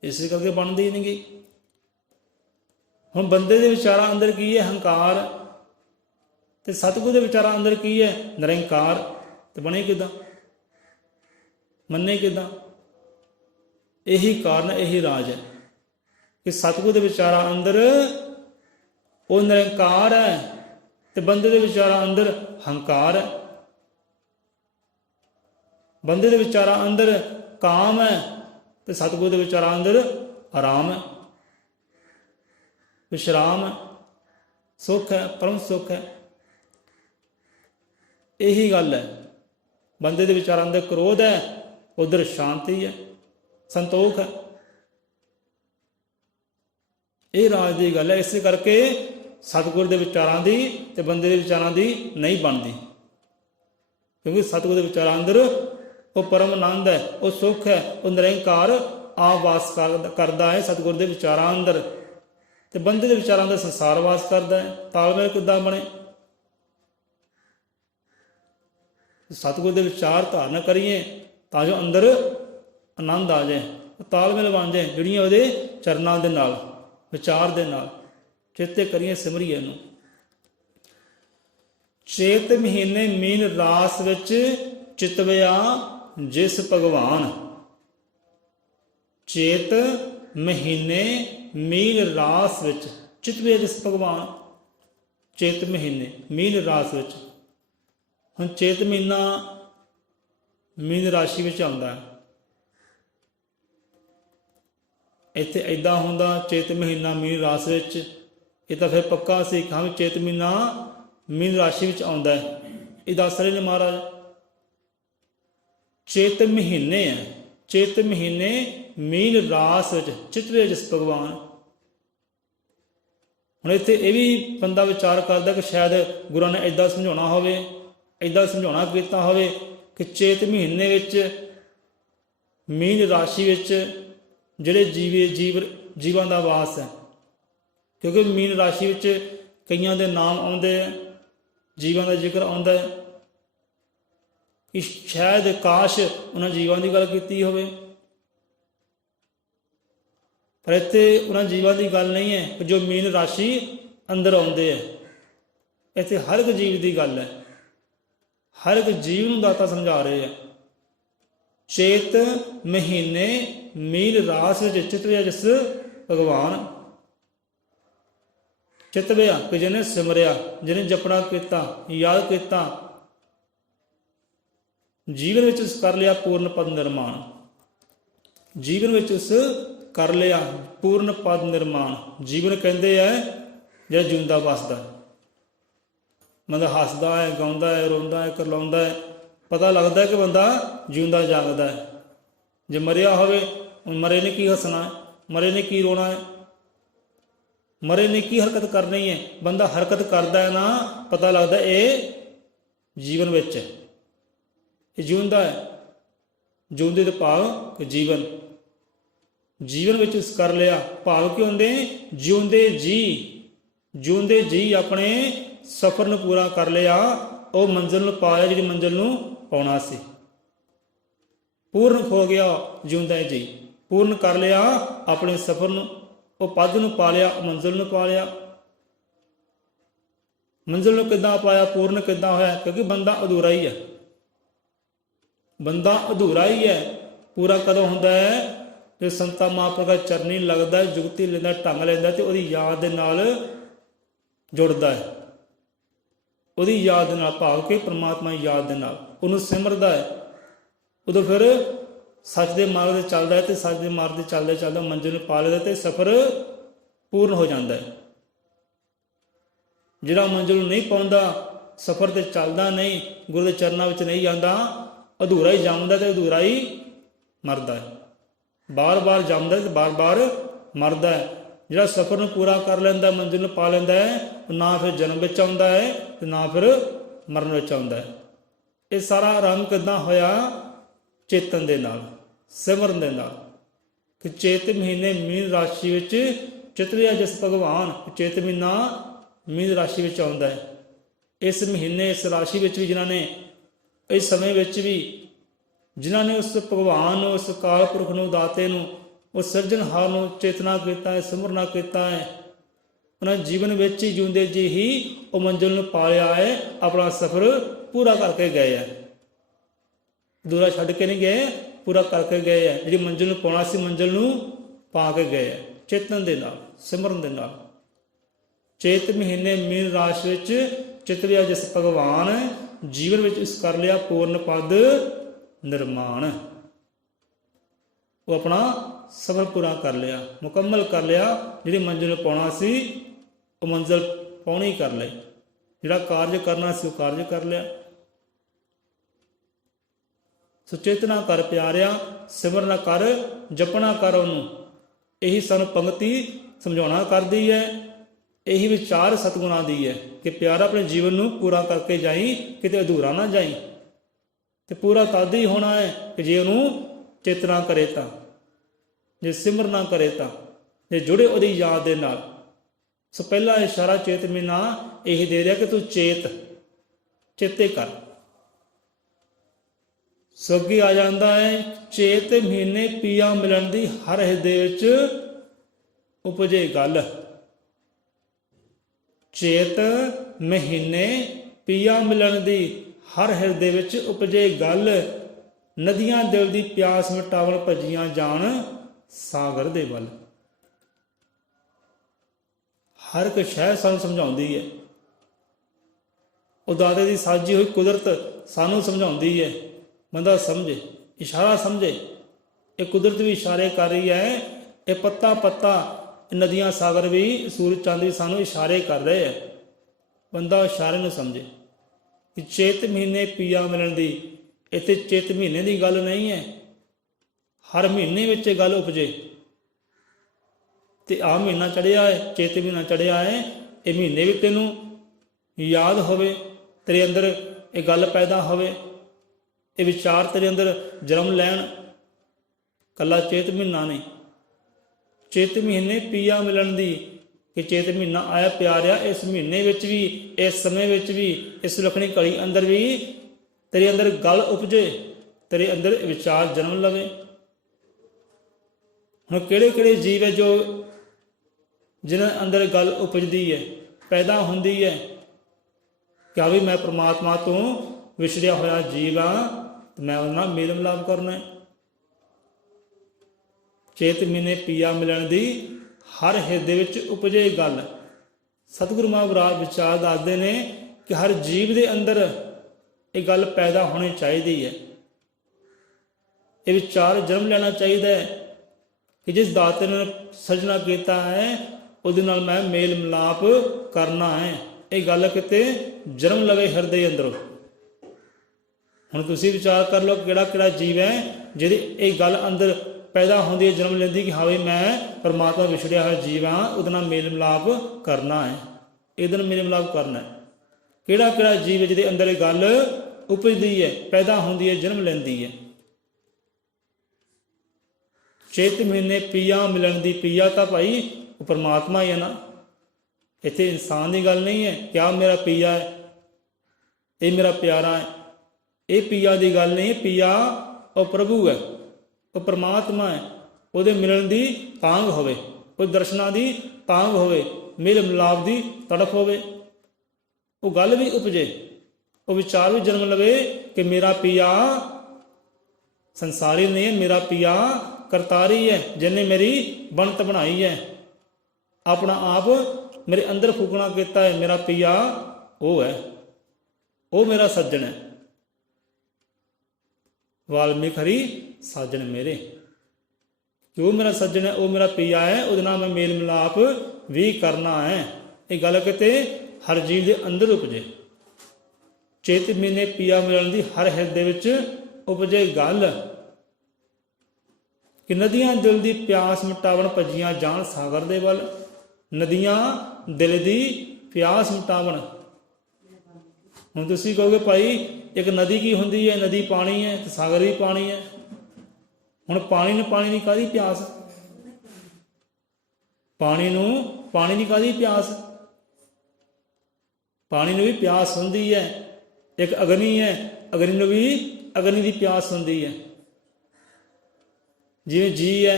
ਇਸੇ ਕਰਕੇ ਬਣਦੀ ਨਹੀਂ ਗੀ। ਹੁਣ ਬੰਦੇ ਦੇ ਵਿਚਾਰਾਂ ਅੰਦਰ ਕੀ ਹੈ? ਹੰਕਾਰ। ਤੇ ਸਤਿਗੁਰ ਦੇ ਵਿਚਾਰਾਂ ਅੰਦਰ ਕੀ ਹੈ? ਨਿਰੰਕਾਰ। ਤੇ ਬਣੇ ਕਿੱਦਾਂ? ਮੰਨੇ ਕਿੱਦਾਂ? ਇਹੀ ਕਾਰਨ, ਇਹੀ ਰਾਜ ਹੈ ਕਿ ਸਤਿਗੁਰ ਦੇ ਵਿਚਾਰਾਂ ਅੰਦਰ ਉਹ ਨਿਰੰਕਾਰ ਹੈ ਤੇ ਬੰਦੇ ਦੇ ਵਿਚਾਰਾਂ ਅੰਦਰ ਹੰਕਾਰ ਹੈ। ਬੰਦੇ ਦੇ ਵਿਚਾਰਾਂ ਅੰਦਰ ਕਾਮ ਹੈ ਤੇ ਸਤਿਗੁਰ ਦੇ ਵਿਚਾਰਾਂ ਅੰਦਰ ਆਰਾਮ ਹੈ, ਵਿਸ਼ਰਾਮ ਹੈ, ਸੁੱਖ ਹੈ, ਪਰਮ ਸੁੱਖ ਹੈ। ਇਹੀ ਗੱਲ ਹੈ। ਬੰਦੇ ਦੇ ਵਿਚਾਰਾਂ ਅੰਦਰ ਕ੍ਰੋਧ ਹੈ, ਉਧਰ ਸ਼ਾਂਤੀ ਹੈ, ਸੰਤੋਖ ਹੈ। ਇਹ ਰਾਜ ਦੀ ਗੱਲ ਹੈ। ਇਸੇ ਕਰਕੇ ਸਤਿਗੁਰ ਦੇ ਵਿਚਾਰਾਂ ਦੀ ਤੇ ਬੰਦੇ ਦੇ ਵਿਚਾਰਾਂ ਦੀ ਨਹੀਂ ਬਣਦੀ। ਕਿਉਂਕਿ ਸਤਿਗੁਰ ਦੇ ਵਿਚਾਰਾਂ ਅੰਦਰ ਉਹ ਪਰਮ ਆਨੰਦ ਹੈ, ਉਹ ਸੁੱਖ ਹੈ, ਉਹ ਨਿਰੰਕਾਰ ਆਪ ਵਾਸ ਕਰਦਾ ਹੈ ਸਤਿਗੁਰ ਦੇ ਵਿਚਾਰਾਂ ਅੰਦਰ। ਤੇ ਬੰਦੇ ਦੇ ਵਿਚਾਰਾਂ ਅੰਦਰ ਸੰਸਾਰ ਵਾਸ ਕਰਦਾ ਹੈ। ਤਾਲਮੇਲ ਕਿੱਦਾਂ ਬਣੇ? ਸਤਿਗੁਰ ਦੇ ਵਿਚਾਰ ਧਾਰਨ ਕਰੀਏ ਤਾਂ ਜੋ ਅੰਦਰ ਆਨੰਦ ਆ ਜਾਏ, ਤਾਲਮੇਲ ਬਣ ਜਾਏ ਜਿਹੜੀਆਂ ਉਹਦੇ ਚਰਨਾਂ ਦੇ ਨਾਲ, ਵਿਚਾਰ ਦੇ ਨਾਲ। ਚੇਤੇ ਕਰੀਏ, ਸਿਮਰੀਏ ਇਹਨੂੰ। ਚੇਤ ਮਹੀਨੇ ਮੀਨ ਰਾਸ ਵਿੱਚ ਚਿਤਵਿਆ ਜਿਸ ਭਗਵਾਨ। ਚੇਤ ਮਹੀਨੇ ਮੀਨ ਰਾਸ ਵਿੱਚ ਚਿਤਵਿਆ ਜਿਸ ਭਗਵਾਨ। ਚੇਤ ਮਹੀਨੇ ਮੀਨ ਰਾਸ ਵਿੱਚ। ਹੁਣ ਚੇਤ ਮਹੀਨਾ ਮੀਨ ਰਾਸ਼ੀ ਵਿੱਚ ਆਉਂਦਾ ਹੈ। ਇੱਥੇ ਏਦਾਂ ਹੁੰਦਾ ਚੇਤ ਮਹੀਨਾ ਮੀਨ ਰਾਸ ਵਿੱਚ, ਇਹ ਤਾਂ ਫਿਰ ਪੱਕਾ ਸੀ ਕਿ ਹਾਂ ਚੇਤ ਮਹੀਨਾ ਮੀਨ ਰਾਸ਼ੀ ਵਿੱਚ ਆਉਂਦਾ ਹੈ। ਇਹ ਦੱਸ ਰਹੇ ਨੇ ਮਹਾਰਾਜ। ਚੇਤ ਮਹੀਨੇ ਹੈ, ਚੇਤ ਮਹੀਨੇ ਮੀਨ ਰਾਸ ਵਿੱਚ ਚਿਤਵੇ ਜਿਸ ਭਗਵਾਨ। ਹੁਣ ਇੱਥੇ ਇਹ ਵੀ ਬੰਦਾ ਵਿਚਾਰ ਕਰਦਾ ਕਿ ਸ਼ਾਇਦ ਗੁਰਾਂ ਨੇ ਏਦਾਂ ਸਮਝਾਉਣਾ ਹੋਵੇ, ਏਦਾਂ ਸਮਝਾਉਣਾ ਕੀਤਾ ਹੋਵੇ ਕਿ ਚੇਤ ਮਹੀਨੇ ਵਿੱਚ ਮੀਨ ਰਾਸ਼ੀ ਵਿੱਚ ਜਿਹੜੇ ਜੀਵਾਂ ਦਾ ਵਾਸ ਹੈ। ਕਿਉਂਕਿ ਮੀਨ ਰਾਸ਼ੀ ਵਿੱਚ ਕਈਆਂ ਦੇ ਨਾਮ ਆਉਂਦੇ ਹੈ, ਜੀਵਾਂ ਦਾ ਜ਼ਿਕਰ ਆਉਂਦਾ ਹੈ ਕਿ ਸ਼ਾਇਦ ਕਾਸ਼ ਉਹਨਾਂ ਜੀਵਾਂ ਦੀ ਗੱਲ ਕੀਤੀ ਹੋਵੇ। ਪਰ ਇੱਥੇ ਉਹਨਾਂ ਜੀਵਾਂ ਦੀ ਗੱਲ ਨਹੀਂ ਹੈ ਕਿ ਜੋ ਮੀਨ ਰਾਸ਼ੀ ਅੰਦਰ ਆਉਂਦੇ ਹੈ। ਇੱਥੇ ਹਰ ਇੱਕ ਜੀਵ ਦੀ ਗੱਲ ਹੈ, ਹਰ ਇੱਕ ਜੀਵ ਨੂੰ ਦਾਤਾ ਸਮਝਾ ਰਹੇ ਆ। ਚੇਤ ਮਹੀਨੇ ਮੀਨ ਰਾਸ ਵਿੱਚ ਚਿਤਵਿਆ ਜਿਸ ਭਗਵਾਨ। ਚਿਤਵਿਆ ਕਿ ਜਿਹਨੇ ਸਿਮਰਿਆ, ਜਿਹਨੇ ਜਪਣਾ ਕੀਤਾ, ਯਾਦ ਕੀਤਾ, ਜੀਵਨ ਵਿੱਚ ਉਸ ਕਰ ਲਿਆ ਪੂਰਨ ਪਦ ਨਿਰਮਾਣ। ਜੀਵਨ ਵਿੱਚ ਉਸ ਕਰ ਲਿਆ ਪੂਰਨ ਪਦ ਨਿਰਮਾਣ। ਜੀਵਨ ਕਹਿੰਦੇ ਆ ਜਿਹੜਾ ਜਿਉਂਦਾ ਵਸਦਾ, ਬੰਦਾ ਹੱਸਦਾ ਹੈ, ਗਾਉਂਦਾ ਹੈ, ਰੋਂਦਾ ਹੈ, ਕਰਲਾਉਂਦਾ ਹੈ, ਪਤਾ ਲੱਗਦਾ ਕਿ ਬੰਦਾ ਜਿਉਂਦਾ ਜਾਗਦਾ ਹੈ। ਜੇ ਮਰਿਆ ਹੋਵੇ, ਮਰੇ ਨੇ ਕੀ ਹੱਸਣਾ ਹੈ, ਮਰੇ ਨੇ ਕੀ ਰੋਣਾ ਹੈ, ਮਰੇ ਨੇ ਕੀ ਹਰਕਤ ਕਰਨੀ ਹੈ। ਬੰਦਾ ਹਰਕਤ ਕਰਦਾ ਹੈ ਨਾ, ਪਤਾ ਲੱਗਦਾ ਇਹ ਜੀਵਨ ਵਿੱਚ ਹੈ, ਇਹ ਜਿਉਂਦਾ ਹੈ। ਜਿਉਂਦੇ ਦੇ ਭਾਵ ਜੀਵਨ, ਜੀਵਨ ਵਿੱਚ ਉਸ ਕਰ ਲਿਆ ਭਾਵ ਕੀ ਹੁੰਦੇ, ਜਿਉਂਦੇ ਜੀ, ਜਿਉਂਦੇ ਜੀ ਆਪਣੇ ਸਫ਼ਰ ਨੂੰ ਪੂਰਾ ਕਰ ਲਿਆ, ਉਹ ਮੰਜ਼ਿਲ ਨੂੰ ਪਾ ਲਿਆ ਜਿਹੜੀ ਮੰਜ਼ਿਲ ਨੂੰ ਪਾਉਣਾ ਸੀ। ਪੂਰਨ ਹੋ ਗਿਆ ਜਿਉਂਦਾ ਜੀ, ਪੂਰਨ ਕਰ ਲਿਆ ਆਪਣੇ ਸਫ਼ਰ ਨੂੰ, ਉਹ ਪਦ ਨੂੰ ਪਾ ਲਿਆ, ਮੰਜ਼ਿਲ ਨੂੰ ਪਾ ਲਿਆ। ਮੰਜ਼ਿਲ ਨੂੰ ਕਿੱਦਾਂ ਪਾਇਆ, ਪੂਰਨ ਕਿੱਦਾਂ ਹੋਇਆ? ਕਿਉਂਕਿ ਬੰਦਾ ਅਧੂਰਾ ਹੀ ਹੈ, ਬੰਦਾ ਅਧੂਰਾ ਹੀ ਹੈ। ਪੂਰਾ ਕਦੋਂ ਹੁੰਦਾ ਹੈ? ਜੇ ਸੰਤਾਂ ਮਹਾਂਪੁਰਖਾਂ ਦਾ ਚਰਨੀ ਲੱਗਦਾ, ਜੁਗਤੀ ਲੈਂਦਾ, ਢੰਗ ਲੈਂਦਾ ਤੇ ਉਹਦੀ ਯਾਦ ਦੇ ਨਾਲ ਜੁੜਦਾ ਹੈ, ਉਹਦੀ ਯਾਦ ਦੇ ਨਾਲ, ਭਾਵ ਕਿ ਪਰਮਾਤਮਾ ਦੀ ਯਾਦ ਦੇ ਨਾਲ ਉਹਨੂੰ ਸਿਮਰਦਾ ਹੈ। ਉਦੋਂ ਫਿਰ ਸੱਚ ਦੇ ਮਾਰਗ 'ਤੇ ਚੱਲਦਾ ਹੈ ਤੇ ਸੱਚ ਦੇ ਮਾਰਗ 'ਤੇ ਚੱਲਦਾ ਚੱਲਦਾ ਮੰਜ਼ਿਲ ਨੂੰ ਪਾ ਲੈਂਦਾ ਤੇ ਸਫ਼ਰ ਪੂਰਨ ਹੋ ਜਾਂਦਾ ਹੈ। ਜਿਹੜਾ ਮੰਜ਼ਿਲ ਨੂੰ ਨਹੀਂ ਪਾਉਂਦਾ, ਸਫ਼ਰ 'ਤੇ ਚੱਲਦਾ ਨਹੀਂ, ਗੁਰੂ ਦੇ ਚਰਨਾਂ ਵਿੱਚ ਨਹੀਂ ਜਾਂਦਾ, ਅਧੂਰਾ ਹੀ ਜੰਮਦਾ ਤੇ ਅਧੂਰਾ ਹੀ ਮਰਦਾ ਹੈ। ਬਾਰ-ਬਾਰ ਜੰਮਦਾ ਤੇ ਬਾਰ-ਬਾਰ ਮਰਦਾ ਹੈ। ਜਿਹੜਾ ਸਫ਼ਰ ਨੂੰ ਪੂਰਾ ਕਰ ਲੈਂਦਾ, ਮੰਜ਼ਿਲ ਨੂੰ ਪਾ ਲੈਂਦਾ ਹੈ, ਨਾ ਫਿਰ ਜਨਮ ਵਿੱਚ ਆਉਂਦਾ ਹੈ ਤੇ ਨਾ ਫਿਰ ਮਰਨ ਵਿੱਚ ਆਉਂਦਾ ਹੈ। ਇਹ ਸਾਰਾ ਆਰੰਭ ਕਿੱਦਾਂ ਹੋਇਆ? ਚੇਤਨ ਦੇ ਨਾਲ, ਸਿਮਰਨ ਦੇ ਨਾਲ। ਕਿ ਚੇਤ ਮਹੀਨੇ ਮੀਨ ਰਾਸ਼ੀ ਵਿੱਚ ਚਿਤਰਿਆ ਜਿਸ ਭਗਵਾਨ, ਚੇਤ ਮਹੀਨਾ ਮੀਨ ਰਾਸ਼ੀ ਵਿੱਚ ਆਉਂਦਾ ਹੈ। ਇਸ ਮਹੀਨੇ, ਇਸ ਰਾਸ਼ੀ ਵਿੱਚ ਵੀ ਜਿਨ੍ਹਾਂ ਨੇ, ਇਸ ਸਮੇਂ ਵਿੱਚ ਵੀ ਜਿਨ੍ਹਾਂ ਨੇ ਉਸ ਭਗਵਾਨ ਨੂੰ, ਉਸ ਅਕਾਲ ਪੁਰਖ ਨੂੰ, ਦਾਤੇ ਨੂੰ, ਉਸ ਸਿਰਜਣਹਾਰ ਨੂੰ ਚੇਤਨਾ ਕੀਤਾ ਹੈ, ਸਿਮਰਨਾ ਕੀਤਾ ਹੈ, ਉਹਨਾਂ ਜੀਵਨ ਵਿੱਚ ਹੀ ਜਿਉਂਦੇ ਜੀ ਹੀ ਉਹ ਮੰਜ਼ਿਲ ਨੂੰ ਪਾ ਲਿਆ ਹੈ, ਆਪਣਾ ਸਫ਼ਰ ਪੂਰਾ ਕਰਕੇ ਗਏ ਹੈ। ਅਧੂਰਾ ਛੱਡ ਕੇ ਨਹੀਂ ਗਏ, ਪੂਰਾ ਕਰਕੇ ਗਏ ਹੈ। ਜਿਹੜੀ ਮੰਜ਼ਿਲ ਨੂੰ ਪਾਉਣਾ ਸੀ, ਮੰਜ਼ਿਲ ਨੂੰ ਪਾ ਕੇ ਗਏ ਹੈ, ਚੇਤਨ ਦੇ ਨਾਲ, ਸਿਮਰਨ ਦੇ ਨਾਲ। ਚੇਤ ਮਹੀਨੇ ਮੀਨ ਰਾਸ਼ ਵਿੱਚ ਚਿਤਰਿਆ ਜਿਸ ਭਗਵਾਨ, ਜੀਵਨ ਵਿੱਚ ਇਸ ਕਰ ਲਿਆ ਪੂਰਨ ਪਦ ਨਿਰਮਾਣ। ਉਹ ਆਪਣਾ ਸਫ਼ਰ ਪੂਰਾ ਕਰ ਲਿਆ, ਮੁਕੰਮਲ ਕਰ ਲਿਆ। ਜਿਹੜੀ ਮੰਜ਼ਿਲ ਨੂੰ ਪਾਉਣਾ ਸੀ ਉਹ ਮੰਜ਼ਿਲ ਪਾਉਣੀ ਕਰ ਲਈ, ਜਿਹੜਾ ਕਾਰਜ ਕਰਨਾ ਸੀ ਉਹ ਕਾਰਜ ਕਰ ਲਿਆ। ਸੁਚੇਤਨਾ ਕਰ ਪਿਆਰਿਆ, ਸਿਮਰਨਾ ਕਰ, ਜਪਣਾ ਕਰ ਉਹਨੂੰ। ਇਹੀ ਸਾਨੂੰ ਪੰਗਤੀ ਸਮਝਾਉਣਾ ਕਰਦੀ ਹੈ, ਇਹੀ ਵਿਚਾਰ ਸਤਿਗੁਰਾਂ ਦੀ ਹੈ ਕਿ ਪਿਆਰਾ ਆਪਣੇ ਜੀਵਨ ਨੂੰ ਪੂਰਾ ਕਰਕੇ ਜਾਈ, ਕਿਤੇ ਅਧੂਰਾ ਨਾ ਜਾਈ। ਤੇ ਪੂਰਾ ਤਦ ਹੀ ਹੋਣਾ ਹੈ ਕਿ ਜੇ ਉਹਨੂੰ ਚੇਤਨਾ ਕਰੇ ਤਾਂ, ਜੇ ਸਿਮਰਨਾ ਕਰੇ ਤਾਂ, ਜੇ ਜੁੜੇ ਉਹਦੀ ਯਾਦ ਦੇ ਨਾਲ। ਸੋ ਪਹਿਲਾ ਇਸ਼ਾਰਾ ਚੇਤ ਮਹੀਨਾ ਇਹੀ ਦੇ ਰਿਹਾ ਕਿ ਤੂੰ ਚੇਤੇ ਕਰ। ਸੋ ਅੱਗੇ ਆ ਜਾਂਦਾ ਹੈ, ਚੇਤ ਮਹੀਨੇ ਪੀਆ ਮਿਲਣ ਦੀ ਹਰ ਹਿਰਦੇ ਵਿੱਚ ਉਪਜੇ ਗੱਲ। ਚੇਤ ਮਹੀਨੇ ਪੀਆ ਮਿਲਣ ਦੀ ਹਰ ਹਿਰਦੇ ਵਿੱਚ ਉਪਜੇ ਗੱਲ, ਨਦੀਆਂ ਦਿਲ ਦੀ ਪਿਆਸ ਮਿਟਾਵਣ ਭੱਜੀਆਂ ਜਾਣ ਸਾਗਰ ਦੇ ਵੱਲ। ਹਰ ਇੱਕ ਸ਼ੈ ਸਾਨੂੰ ਸਮਝਾਉਂਦੀ ਹੈ, ਉਹ ਦਾਤੇ ਦੀ ਸਾਜੀ ਹੋਈ ਕੁਦਰਤ ਸਾਨੂੰ ਸਮਝਾਉਂਦੀ ਹੈ। ਬੰਦਾ ਸਮਝੇ, ਇਸ਼ਾਰਾ ਸਮਝੇ, ਇਹ ਕੁਦਰਤ ਵੀ ਇਸ਼ਾਰੇ ਕਰ ਰਹੀ ਹੈ, ਇਹ ਪੱਤਾ ਪੱਤਾ, ਨਦੀਆਂ ਸਾਗਰ ਵੀ, ਸੂਰਜ ਚੰਦ ਵੀ ਸਾਨੂੰ ਇਸ਼ਾਰੇ ਕਰ ਰਹੇ ਹੈ। ਬੰਦਾ ਇਸ਼ਾਰੇ ਨੂੰ ਸਮਝੇ ਕਿ ਚੇਤ ਮਹੀਨੇ ਪੀਆ ਮਿਲਣ ਦੀ, ਇੱਥੇ ਚੇਤ ਮਹੀਨੇ ਦੀ ਗੱਲ ਨਹੀਂ ਹੈ, ਹਰ ਮਹੀਨੇ ਵਿੱਚ ਇਹ ਗੱਲ ਉਪਜੇ। ਤੇ ਆਹ ਮਹੀਨਾ ਚੜਿਆ ਹੈ, ਚੇਤ ਮਹੀਨਾ ਚੜਿਆ ਹੈ, ਇਹ ਮਹੀਨੇ ਵੀ ਤੈਨੂੰ ਯਾਦ ਹੋਵੇ, ਤੇਰੇ ਅੰਦਰ ਇਹ ਗੱਲ ਪੈਦਾ ਹੋਵੇ, ਇਹ ਵਿਚਾਰ ਤੇਰੇ ਅੰਦਰ ਜਨਮ ਲੈਣ। ਕੱਲਾ ਚੇਤ ਮਹੀਨਾ ਨਹੀਂ, ਚੇਤ ਮਹੀਨੇ ਪੀਆ ਮਿਲਣ ਦੀ, ਕਿ ਚੇਤ ਮਹੀਨਾ ਆਇਆ ਪਿਆਰਿਆ, ਇਸ ਮਹੀਨੇ ਵਿੱਚ ਵੀ, ਇਸ ਸਮੇਂ ਵਿੱਚ ਵੀ, ਇਸ ਲਖਣੀ ਘੜੀ ਅੰਦਰ ਵੀ ਤੇਰੇ ਅੰਦਰ ਗੱਲ ਉਪਜੇ, ਤੇਰੇ ਅੰਦਰ ਵਿਚਾਰ ਜਨਮ ਲਵੇ। ਹੁਣ ਕਿਹੜੇ ਕਿਹੜੇ ਜੀਵ ਹੈ ਜੋ ਜਿਨ੍ਹਾਂ ਅੰਦਰ ਗੱਲ ਉਪਜਦੀ ਹੈ, ਪੈਦਾ ਹੁੰਦੀ ਹੈ ਕਿ ਵੀ ਮੈਂ ਪ੍ਰਮਾਤਮਾ ਤੋਂ ਵਿਛੜਿਆ ਹੋਇਆ ਜੀਵ ਹਾਂ, ਮੈਂ ਉਹਦੇ ਨਾਲ ਮੇਲ ਮਿਲਾਪ ਕਰਨਾ ਹੈ। ਚੇਤ ਮਹੀਨੇ ਪੀਆ ਮਿਲਣ ਦੀ ਹਰ ਹਿਰਦੇ ਵਿੱਚ ਉਪਜੇ ਗੱਲ। ਸਤਿਗੁਰੂ ਮਹਾਰਾਜ ਵਿਚਾਰ ਦੱਸਦੇ ਨੇ ਕਿ ਹਰ ਜੀਵ ਦੇ ਅੰਦਰ ਇਹ ਗੱਲ ਪੈਦਾ ਹੋਣੀ ਚਾਹੀਦੀ ਹੈ ਇਹ ਵਿਚਾਰ ਜਨਮ ਲੈਣਾ ਚਾਹੀਦਾ ਹੈ ਕਿ ਜਿਸ ਦਾਤੇ ਨੇ ਸਿਰਜਣਾ ਕੀਤਾ ਹੈ ਉਹਦੇ ਨਾਲ ਮੈਂ ਮੇਲ ਮਿਲਾਪ ਕਰਨਾ ਹੈ। ਇਹ ਗੱਲ ਕਿਤੇ ਜਨਮ ਲਵੇ ਹਿਰਦੇ ਅੰਦਰੋਂ। ਹੁਣ ਤੁਸੀਂ ਵਿਚਾਰ ਕਰ ਲਓ ਕਿਹੜਾ ਕਿਹੜਾ ਜੀਵ ਹੈ ਜਿਹਦੀ ਇਹ ਗੱਲ ਅੰਦਰ ਪੈਦਾ ਹੁੰਦੀ ਹੈ, ਜਨਮ ਲੈਂਦੀ ਕਿ ਹਾਂ ਵੀ ਮੈਂ ਪਰਮਾਤਮਾ ਵਿਛੜਿਆ ਹੋਇਆ ਜੀਵ ਹਾਂ, ਉਹਦੇ ਨਾਲ ਮੇਲ ਮਿਲਾਪ ਕਰਨਾ ਹੈ, ਇਹਦੇ ਨਾਲ ਮੇਲ ਮਿਲਾਪ ਕਰਨਾ ਹੈ। ਕਿਹੜਾ ਕਿਹੜਾ ਜੀਵ ਹੈ ਜਿਹਦੇ ਅੰਦਰ ਇਹ ਗੱਲ ਉਪਜਦੀ ਹੈ, ਪੈਦਾ ਹੁੰਦੀ ਹੈ, ਜਨਮ ਲੈਂਦੀ ਹੈ। ਚੇਤ ਮਹੀਨੇ ਪੀਆ ਮਿਲਣ ਦੀ, ਪੀਆ ਤਾਂ ਭਾਈ ਉਹ ਪਰਮਾਤਮਾ ਹੀ ਹੈ ਨਾ, ਇੱਥੇ ਇਨਸਾਨ ਦੀ ਗੱਲ ਨਹੀਂ ਹੈ ਕਿਆ ਮੇਰਾ ਪੀਆ ਹੈ, ਇਹ ਮੇਰਾ ਪਿਆਰਾ ਹੈ, ਇਹ ਪੀਆ ਦੀ ਗੱਲ ਨਹੀਂ ਹੈ। ਪੀਆ ਉਹ ਪ੍ਰਭੂ ਹੈ, ਉਹ ਪਰਮਾਤਮਾ ਹੈ, ਉਹਦੇ ਮਿਲਣ ਦੀ ਤਾਂਘ ਹੋਵੇ, ਉਹ ਦਰਸ਼ਨਾਂ ਦੀ ਤਾਂਘ ਹੋਵੇ, ਮੇਲ ਮਿਲਾਪ ਦੀ ਤੜਫ ਹੋਵੇ, ਉਹ ਗੱਲ ਵੀ ਉਪਜੇ, ਉਹ ਵਿਚਾਰ ਵੀ ਜਨਮ ਲਵੇ ਕਿ ਮੇਰਾ ਪੀਆ ਸੰਸਾਰੀ ਨਹੀਂ ਹੈ, ਮੇਰਾ ਪੀਆ ਕਰਤਾਰੀ ਹੈ, ਜਿਹਨੇ ਮੇਰੀ ਬਣਤ ਬਣਾਈ ਹੈ, ਆਪਣਾ ਆਪ ਮੇਰੇ ਅੰਦਰ ਫੂਕਣਾ ਕੀਤਾ ਹੈ। ਮੇਰਾ ਪੀਆ ਉਹ ਹੈ, ਉਹ ਮੇਰਾ ਸੱਜਣ ਹੈ। ਵਾਲਮੀਕ ਹਰੀ ਸਾਜਣ ਮੇਰੇ, ਕਿ ਉਹ ਮੇਰਾ ਸੱਜਣ ਹੈ, ਉਹ ਮੇਰਾ ਪੀਆ ਹੈ, ਉਹਦੇ ਨਾਲ ਮੈਂ ਮੇਲ ਮਿਲਾਪ ਵੀ ਕਰਨਾ ਹੈ। ਇਹ ਗੱਲ ਕਿਤੇ ਹਰ ਜੀਵ ਦੇ ਅੰਦਰ ਉਪਜੇ। ਚੇਤ ਮਹੀਨੇ ਪੀਆ ਮਿਲਣ ਦੀ ਹਰ ਹਿਰਦੇ ਵਿੱਚ ਉਪਜੇ ਗੱਲ ਕਿ ਨਦੀਆਂ ਦਿਲ ਦੀ ਪਿਆਸ ਮਿਟਾਵਣ ਭੱਜੀਆਂ ਜਾਣ ਸਾਗਰ ਦੇ ਵੱਲ। ਨਦੀਆਂ ਦਿਲ ਦੀ ਪਿਆਸ ਮਿਟਾਵਣ। ਹੁਣ ਤੁਸੀਂ ਕਹੋਗੇ ਭਾਈ ਇੱਕ ਨਦੀ ਕੀ ਹੁੰਦੀ ਹੈ? ਨਦੀ ਪਾਣੀ ਹੈ ਤੇ ਸਾਗਰ ਵੀ ਪਾਣੀ ਹੈ। ਹੁਣ ਪਾਣੀ ਨੂੰ ਪਾਣੀ ਦੀ ਕਾਹਦੀ ਪਿਆਸ? ਪਾਣੀ ਨੂੰ ਪਾਣੀ ਦੀ ਕਾਹਦੀ ਪਿਆਸ? ਪਾਣੀ ਨੂੰ ਵੀ ਪਿਆਸ ਹੁੰਦੀ ਹੈ। ਇੱਕ ਅਗਨੀ ਹੈ, ਅਗਨੀ ਨੂੰ ਵੀ ਅਗਨੀ ਦੀ ਪਿਆਸ ਹੁੰਦੀ ਹੈ। ਜਿਵੇਂ ਜੀ ਹੈ,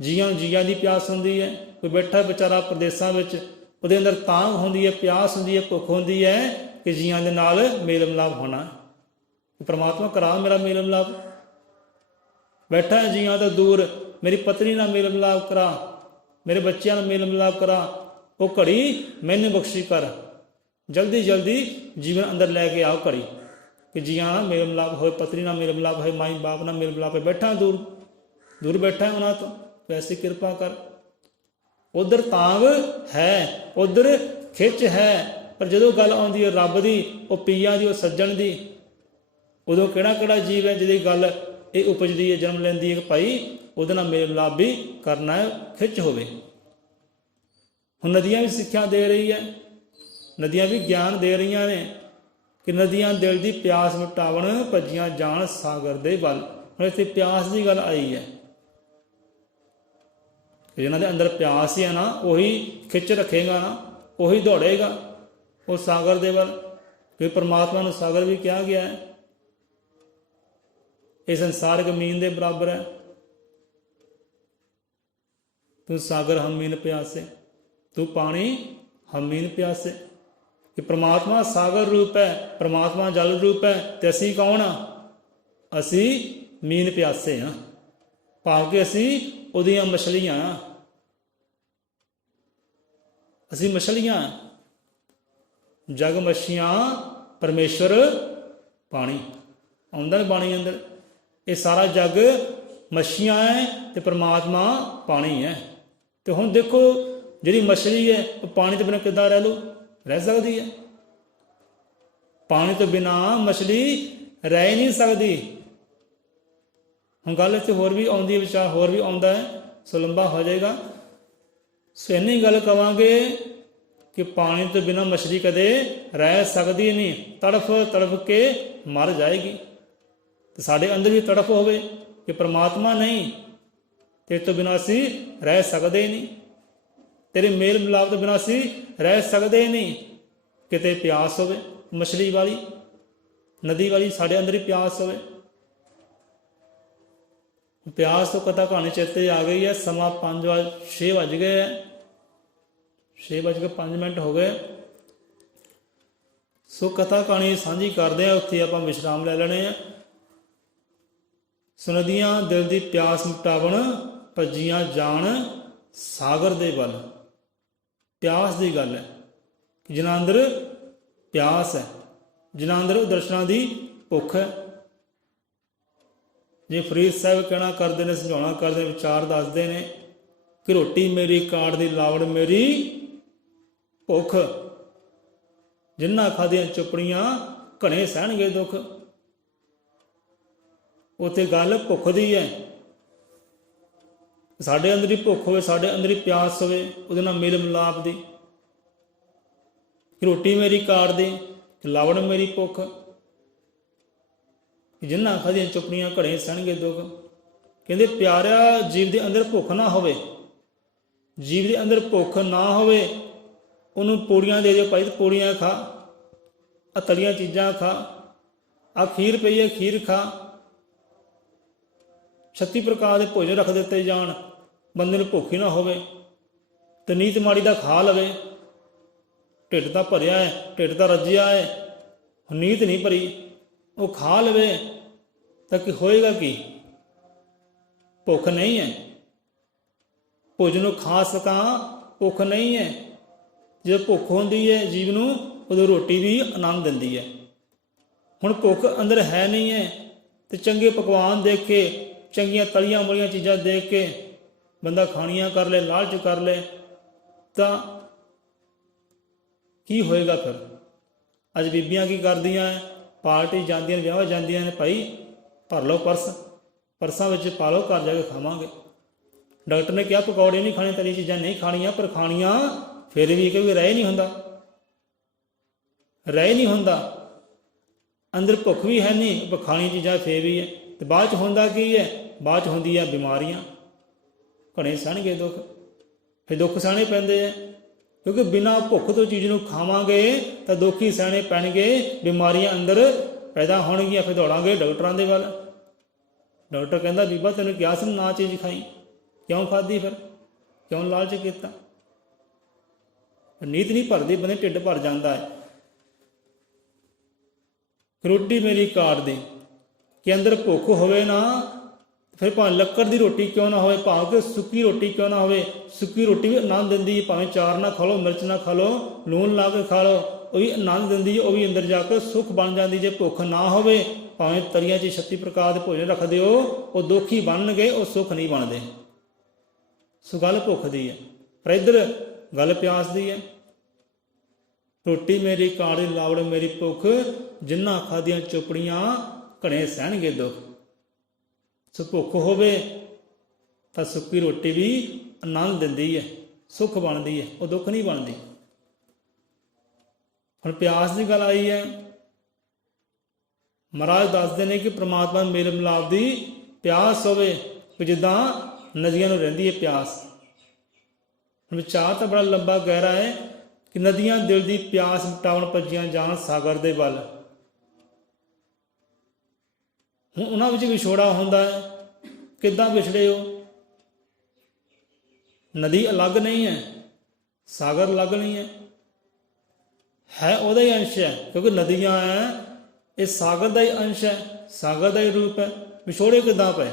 ਜੀਆਂ ਨੂੰ ਜੀਆਂ ਦੀ ਪਿਆਸ ਹੁੰਦੀ ਹੈ। ਕੋਈ ਬੈਠਾ ਵਿਚਾਰਾ ਪ੍ਰਦੇਸਾਂ ਵਿੱਚ, ਉਹਦੇ ਅੰਦਰ ਤਾਂਘ ਹੁੰਦੀ ਹੈ, ਪਿਆਸ ਹੁੰਦੀ ਹੈ, ਭੁੱਖ ਹੁੰਦੀ ਹੈ ਕਿ ਜੀਆਂ ਦੇ ਨਾਲ ਮੇਲ ਮਿਲਾਪ ਹੋਣਾ। ਪਰਮਾਤਮਾ ਕਰਾ ਮੇਰਾ ਮੇਲ ਮਿਲਾਪ। ਬੈਠਾ ਹੈ ਜੀਆਂ ਤੋਂ ਦੂਰ, ਮੇਰੀ ਪਤਨੀ ਨਾਲ ਮੇਲ ਮਿਲਾਪ ਕਰਾ, ਮੇਰੇ ਬੱਚਿਆਂ ਨਾਲ ਮੇਲ ਮਿਲਾਪ ਕਰਾ, ਉਹ ਘੜੀ ਮੈਨੂੰ ਬਖਸ਼ੀ ਕਰ। ਜਲਦੀ ਜਲਦੀ ਜੀਵਨ ਅੰਦਰ ਲੈ ਕੇ ਆਓ ਘੜੀ ਕਿ ਜੀਆਂ ਨਾਲ ਮੇਲ ਮਿਲਾਪ ਹੋਏ, ਪਤਨੀ ਨਾਲ ਮੇਲ ਮਿਲਾਪ ਹੋਏ, ਮਾਈ ਬਾਪ ਨਾਲ ਮੇਲ ਮਿਲਾਪ ਹੋਏ। ਬੈਠਾ ਦੂਰ ਦੂਰ ਬੈਠਾ ਉਹਨਾਂ ਤੋਂ, ਵੈਸੇ ਕਿਰਪਾ ਕਰ। ਉਧਰ ਤਾਂਗ ਹੈ, ਉਧਰ ਖਿੱਚ ਹੈ, ਪਰ ਜਦੋਂ ਗੱਲ ਆਉਂਦੀ ਹੈ ਰੱਬ ਦੀ, ਉਹ ਪੀਆਂ ਦੀ, ਉਹ ਸੱਜਣ ਦੀ, ਉਦੋਂ ਕਿਹੜਾ ਕਿਹੜਾ ਜੀਵ ਹੈ ਜਿਹਦੀ ਗੱਲ ਇਹ ਉਪਜਦੀ ਹੈ, ਜਨਮ ਲੈਂਦੀ ਹੈ ਕਿ ਭਾਈ ਉਹਦੇ ਨਾਲ ਮੇਲ ਮਿਲਾਪ ਵੀ ਕਰਨਾ ਹੈ, ਖਿੱਚ ਹੋਵੇ। ਹੁਣ ਨਦੀਆਂ ਵੀ ਸਿੱਖਿਆ ਦੇ ਰਹੀ ਹੈ, ਨਦੀਆਂ ਵੀ ਗਿਆਨ ਦੇ ਰਹੀਆਂ ਨੇ ਕਿ ਨਦੀਆਂ ਦਿਲ ਦੀ ਪਿਆਸ ਮਿਟਾਵਣ ਭੱਜੀਆਂ ਜਾਣ ਸਾਗਰ ਦੇ ਵੱਲ। ਹੁਣ ਇੱਥੇ ਪਿਆਸ ਦੀ ਗੱਲ ਆਈ ਹੈ। ਜਿਹਨਾਂ ਦੇ ਅੰਦਰ ਪਿਆਸ ਹੀ ਹੈ ਨਾ, ਉਹੀ ਖਿੱਚ ਰੱਖੇਗਾ ਨਾ, ਉਹੀ ਦੌੜੇਗਾ ਉਹ ਸਾਗਰ ਦੇ ਵੱਲ। ਕਿ ਪਰਮਾਤਮਾ ਨੂੰ ਸਾਗਰ ਵੀ ਕਿਹਾ ਗਿਆ ਹੈ। ਇਹ ਸੰਸਾਰ ਜ਼ਮੀਨ ਦੇ ਬਰਾਬਰ ਹੈ। ਤੂੰ ਸਾਗਰ ਹਮ ਮੀਨ ਪਿਆਸੇ, ਤੂੰ ਪਾਣੀ ਹਮ ਮੀਨ ਪਿਆਸੇ। ਕਿ ਪਰਮਾਤਮਾ ਸਾਗਰ ਰੂਪ ਹੈ, ਪਰਮਾਤਮਾ ਜਲ ਰੂਪ ਹੈ, ਤੇ ਅਸੀਂ ਕੌਣ ਆ? ਅਸੀਂ ਮੀਨ ਪਿਆਸੇ ਹਾਂ, ਭਾਵ ਕਿ ਅਸੀਂ ਉਹਦੀਆਂ ਮਛਲੀਆਂ ਹਾਂ। ਅਸੀਂ ਮਛਲੀਆਂ, ਜਗ ਮੱਛੀਆਂ ਪਰਮੇਸ਼ਵਰ ਪਾਣੀ। ਆਉਂਦਾ ਨਾ ਬਾਣੀ ਅੰਦਰ, ਇਹ ਸਾਰਾ ਜਗ ਮੱਛੀਆਂ ਹੈ ਤੇ ਪਰਮਾਤਮਾ ਪਾਣੀ ਹੈ। ਤੇ ਹੁਣ ਦੇਖੋ ਜਿਹੜੀ ਮਛਲੀ ਹੈ ਉਹ ਪਾਣੀ ਤੋਂ ਬਿਨਾਂ ਕਿੱਦਾਂ ਰਹਿ ਲਓ? ਰਹਿ ਸਕਦੀ ਹੈ? ਪਾਣੀ ਤੋਂ ਬਿਨਾਂ ਮਛਲੀ ਰਹਿ ਨਹੀਂ ਸਕਦੀ। ਹੁਣ ਗੱਲ ਇੱਥੇ ਹੋਰ ਵੀ ਆਉਂਦੀ ਹੈ, ਵਿਚਾਰ ਹੋਰ ਵੀ ਆਉਂਦਾ ਹੈ, ਸੋ ਲੰਬਾ ਹੋ ਜਾਏਗਾ। ਸੋ ਇੰਨੀ ਗੱਲ ਕਵਾਂਗੇ ਕਿ ਪਾਣੀ ਤੋਂ ਬਿਨਾਂ ਮਛਲੀ ਕਦੇ ਰਹਿ ਸਕਦੀ ਨਹੀਂ, ਤੜਫ ਤੜਫ ਕੇ ਮਰ ਜਾਏਗੀ। ਤੇ ਸਾਡੇ ਅੰਦਰ ਵੀ ਤੜਫ ਹੋਵੇ ਕਿ ਪਰਮਾਤਮਾ ਨਹੀਂ, ਤੇਰੇ ਤੋਂ ਬਿਨਾਂ ਅਸੀਂ ਰਹਿ ਸਕਦੇ ਨਹੀਂ, ਤੇਰੇ ਮੇਲ ਮਿਲਾਪ ਤੋਂ ਬਿਨਾਂ ਅਸੀਂ ਰਹਿ ਸਕਦੇ ਨਹੀਂ। ਕਿਤੇ ਪਿਆਸ ਹੋਵੇ ਮਛਲੀ ਵਾਲੀ, ਨਦੀ ਵਾਲੀ, ਸਾਡੇ ਅੰਦਰ ਹੀ ਪਿਆਸ ਹੋਵੇ। ਪਿਆਸ ਤੋਂ ਕਥਾ ਕਹਾਣੀ ਚੇਤੇ ਆ ਗਈ ਹੈ। ਸਮਾਂ 6 ਵੱਜ ਗਏ ਹੈ, 6:05 ਹੋ ਗਏ। ਸੋ ਕਥਾ ਕਹਾਣੀ ਸਾਂਝੀ ਕਰਦੇ ਆ, ਉੱਥੇ ਆਪਾਂ ਵਿਸ਼ਰਾਮ ਲੈ ਲੈਣੇ ਆ। ਸੋ ਨਦੀਆਂ ਦਿਲ ਦੀ ਪਿਆਸ ਮਿਟਾਵਣ ਭੱਜੀਆਂ ਜਾਣ ਸਾਗਰ ਦੇ ਵੱਲ। ਪਿਆਸ ਦੀ ਗੱਲ ਹੈ, ਜਿਨ੍ਹਾਂ ਅੰਦਰ ਪਿਆਸ ਹੈ, ਜਿਨ੍ਹਾਂ ਅੰਦਰ ਦਰਸ਼ਨਾਂ ਦੀ ਭੁੱਖ ਹੈ। ਜੇ ਫਰੀਦ ਸਾਹਿਬ ਕਹਿਣਾ ਕਰਦੇ ਨੇ, ਸਮਝਾਉਣਾ ਕਰਦੇ ਨੇ, ਵਿਚਾਰ ਦੱਸਦੇ ਨੇ ਕਿ ਰੋਟੀ ਮੇਰੀ ਕਾੜ ਦੀ ਲਾਵੜ ਮੇਰੀ ਭੁੱਖ, ਜਿਨ੍ਹਾਂ ਖਾਧੀਆਂ ਚੁਪੜੀਆਂ ਘਣੇ ਸਹਿਣਗੇ ਦੁੱਖ। ਉੱਥੇ ਗੱਲ ਭੁੱਖ ਦੀ ਹੈ। ਸਾਡੇ ਅੰਦਰ ਹੀ ਭੁੱਖ ਹੋਵੇ, ਸਾਡੇ ਅੰਦਰ ਹੀ ਪਿਆਸ ਹੋਵੇ, ਉਹਦੇ ਨਾਲ ਮੇਲ ਮਿਲਾਪ ਦੀ। ਰੋਟੀ ਮੇਰੀ ਕਾੜ ਦੀ, ਲਾਵੜ ਮੇਰੀ ਭੁੱਖ, ਜਿਨ੍ਹਾਂ ਖਾਧੀਆਂ ਚੁਪੜੀਆਂ ਘੜੇ ਸਹਿਣਗੇ ਦੁੱਖ। ਕਹਿੰਦੇ ਪਿਆਰਿਆ, ਜੀਵ ਦੇ ਅੰਦਰ ਭੁੱਖ ਨਾ ਹੋਵੇ, ਜੀਵ ਦੇ ਅੰਦਰ ਭੁੱਖ ਨਾ ਹੋਵੇ, ਉਹਨੂੰ ਪੂੜੀਆਂ ਦੇ ਦਿਓ, ਭਾਈ ਪੂੜੀਆਂ ਖਾ, ਆ ਤਲੀਆਂ ਚੀਜ਼ਾਂ ਖਾ, ਆ ਖੀਰ ਪਈ ਹੈ ਖੀਰ ਖਾ। 36 ਪ੍ਰਕਾਰ ਦੇ ਭੋਜਨ ਰੱਖ ਦਿੱਤੇ ਜਾਣ, ਬੰਦੇ ਨੂੰ ਭੁੱਖ ਹੀ ਨਾ ਹੋਵੇ, ਤੇ ਨੀਤ ਮਾੜੀ ਦਾ ਖਾ ਲਵੇ। ਢਿੱਡ ਤਾਂ ਭਰਿਆ ਹੈ, ਢਿੱਡ ਤਾਂ ਰੱਜਿਆ ਹੈ, ਨੀਤ ਨਹੀਂ ਭਰੀ, ਉਹ ਖਾ ਲਵੇ ਤਾਂ ਕੀ ਹੋਏਗਾ? ਕੀ ਭੁੱਖ ਨਹੀਂ ਹੈ? ਭੋਜਨ ਨੂੰ ਖਾ ਸਕਾਂ, ਭੁੱਖ ਨਹੀਂ ਹੈ। ਜਦੋਂ ਭੁੱਖ ਹੁੰਦੀ ਹੈ ਜੀਵ ਨੂੰ, ਉਦੋਂ ਰੋਟੀ ਵੀ ਆਨੰਦ ਦਿੰਦੀ ਹੈ। ਹੁਣ ਭੁੱਖ ਅੰਦਰ ਹੈ ਨਹੀਂ ਹੈ, ਤੇ ਚੰਗੇ ਪਕਵਾਨ ਦੇਖ ਕੇ, ਚੰਗੀਆਂ ਤਲੀਆਂ ਮਲੀਆਂ ਚੀਜ਼ਾਂ ਦੇਖ ਕੇ ਬੰਦਾ ਖਾਣੀਆਂ ਕਰ ਲੈ, ਲਾਲਚ ਕਰ ਲੈ, ਤਾਂ ਕੀ ਹੋਏਗਾ ਫਿਰ? ਅੱਜ ਬੀਬੀਆਂ ਕੀ ਕਰਦੀਆਂ, ਪਾਰਟੀ ਜਾਂਦੀਆਂ, ਵਿਆਹ ਜਾਂਦੀਆਂ ਨੇ, ਭਾਈ ਭਰ ਲਓ ਪਰਸ, ਪਰਸਾਂ ਵਿੱਚ ਪਾ ਲਓ, ਘਰ ਜਾ ਕੇ ਖਾਵਾਂਗੇ। ਡਾਕਟਰ ਨੇ ਕਿਹਾ ਪਕੌੜੇ ਨਹੀਂ ਖਾਣੇ, ਤਲੀ ਚੀਜ਼ਾਂ ਨਹੀਂ ਖਾਣੀਆਂ, ਪਰ ਖਾਣੀਆਂ ਫਿਰ ਵੀ ਕਿਉਂਕਿ ਰਹਿ ਨਹੀਂ ਹੁੰਦਾ, ਰਹਿ ਨਹੀਂ ਹੁੰਦਾ। ਅੰਦਰ ਭੁੱਖ ਵੀ ਹੈ ਨਹੀਂ, ਪਰ ਖਾਣੀ ਚੀਜ਼ਾਂ ਫੇਰ ਵੀ ਹੈ। ਤੇ ਬਾਅਦ 'ਚ ਹੁੰਦਾ ਕੀ ਹੈ? ਬਾਅਦ 'ਚ ਹੁੰਦੀ ਹੈ ਬਿਮਾਰੀਆਂ, ਘਣੇ ਸਹਿਣਗੇ ਦੁੱਖ। ਫਿਰ ਦੁੱਖ ਸਹਿਣੇ ਪੈਂਦੇ ਹੈ, ਕਿਉਂਕਿ ਬਿਨਾਂ ਭੁੱਖ ਤੋਂ ਚੀਜ਼ ਨੂੰ ਖਾਵਾਂਗੇ ਤਾਂ ਦੁੱਖ ਹੀ ਸਹਿਣੇ ਪੈਣਗੇ, ਬਿਮਾਰੀਆਂ ਅੰਦਰ ਪੈਦਾ ਹੋਣਗੀਆਂ। ਫਿਰ ਦੌੜਾਂਗੇ ਡਾਕਟਰਾਂ ਦੇ ਵੱਲ। ਡਾਕਟਰ ਕਹਿੰਦਾ ਬੀਬਾ ਤੈਨੂੰ ਕਿਹਾ ਸੀ ਨਾ ਚੀਜ਼ ਖਾਈ, ਕਿਉਂ ਖਾਧੀ? ਫਿਰ ਕਿਉਂ ਲਾਲਚ ਕੀਤਾ? ਨੀਤ ਨਹੀਂ ਭਰਦੀ, ਬੰਦੇ ਢਿੱਡ ਭਰ ਜਾਂਦਾ ਹੈ। ਰੋਟੀ ਮੇਰੀ ਕਾੜ ਦੀ, ਕਿ ਅੰਦਰ ਭੁੱਖ ਹੋਵੇ ਨਾ, ਫਿਰ ਭਾਵੇਂ ਲੱਕੜ ਦੀ ਰੋਟੀ ਕਿਉਂ ਨਾ ਹੋਵੇ, ਭਾਵੇਂ ਕਿ ਸੁੱਕੀ ਰੋਟੀ ਕਿਉਂ ਨਾ ਹੋਵੇ, ਸੁੱਕੀ ਰੋਟੀ ਵੀ ਆਨੰਦ ਦਿੰਦੀ। ਭਾਵੇਂ ਚਾਰ ਨਾ ਖਾ ਲਓ, ਮਿਰਚ ਨਾ ਖਾ ਲਓ, ਲੂਣ ਲਾ ਕੇ ਖਾ ਲਓ, ਉਹ ਵੀ ਆਨੰਦ ਦਿੰਦੀ, ਉਹ ਵੀ ਅੰਦਰ ਜਾ ਕੇ ਸੁੱਖ ਬਣ ਜਾਂਦੀ। ਜੇ ਭੁੱਖ ਨਾ ਹੋਵੇ, ਭਾਵੇਂ ਤਰੀਆਂ 'ਚ 36 ਪ੍ਰਕਾਰ ਦੇ ਭੋਜਨ ਰੱਖ ਦਿਓ, ਉਹ ਦੁੱਖ ਹੀ ਬਣਨਗੇ, ਉਹ ਸੁੱਖ ਨਹੀਂ ਬਣਦੇ। ਸੋ ਗੱਲ ਭੁੱਖ ਦੀ ਹੈ, ਪਰ ਇੱਧਰ ਗੱਲ ਪਿਆਸ ਦੀ ਹੈ। ਰੋਟੀ ਮੇਰੀ ਕਾੜ ਦੀ ਲਾਵੜ ਮੇਰੀ ਭੁੱਖ, ਜਿਨ੍ਹਾਂ ਖਾਧੀਆਂ ਚੁਪੜੀਆਂ ਘਣੇ ਸਹਿਣਗੇ ਦੁੱਖ। ਸੋ ਭੁੱਖ ਹੋਵੇ ਤਾਂ ਸੁੱਕੀ ਰੋਟੀ ਵੀ ਆਨੰਦ ਦਿੰਦੀ ਹੈ, ਸੁੱਖ ਬਣਦੀ ਹੈ, ਉਹ ਦੁੱਖ ਨਹੀਂ ਬਣਦੀ। ਹੁਣ ਪਿਆਸ ਦੀ ਗੱਲ ਆਈ ਹੈ, ਮਹਾਰਾਜ ਦੱਸਦੇ ਨੇ ਕਿ ਪ੍ਰਮਾਤਮਾ ਮੇਲ ਮਿਲਾਪ ਦੀ ਪਿਆਸ ਹੋਵੇ, ਕਿ ਜਿੱਦਾਂ ਨਦੀਆਂ ਨੂੰ ਰਹਿੰਦੀ ਹੈ ਪਿਆਸ। ਵਿਚਾਰ ਤਾਂ ਬੜਾ ਲੰਬਾ ਗਹਿਰਾ ਹੈ ਕਿ ਨਦੀਆਂ ਦਿਲ ਦੀ ਪਿਆਸ ਮਿਟਾਉਣ ਭੱਜੀਆਂ ਜਾਣ ਸਾਗਰ ਦੇ ਵੱਲ। ਹੁਣ ਉਹਨਾਂ ਵਿੱਚ ਵਿਛੋੜਾ ਹੁੰਦਾ ਹੈ, ਕਿੱਦਾਂ ਵਿਛੜੇ ਹੋ? ਨਦੀ ਅਲੱਗ ਨਹੀਂ ਹੈ, ਸਾਗਰ ਅਲੱਗ ਨਹੀਂ ਹੈ, ਹੈ ਉਹਦਾ ਹੀ ਅੰਸ਼ ਹੈ। ਕਿਉਂਕਿ ਨਦੀਆਂ ਹੈ, ਇਹ ਸਾਗਰ ਦਾ ਹੀ ਅੰਸ਼ ਹੈ, ਸਾਗਰ ਦਾ ਹੀ ਰੂਪ ਹੈ। ਵਿਛੋੜੇ ਕਿੱਦਾਂ ਪਏ?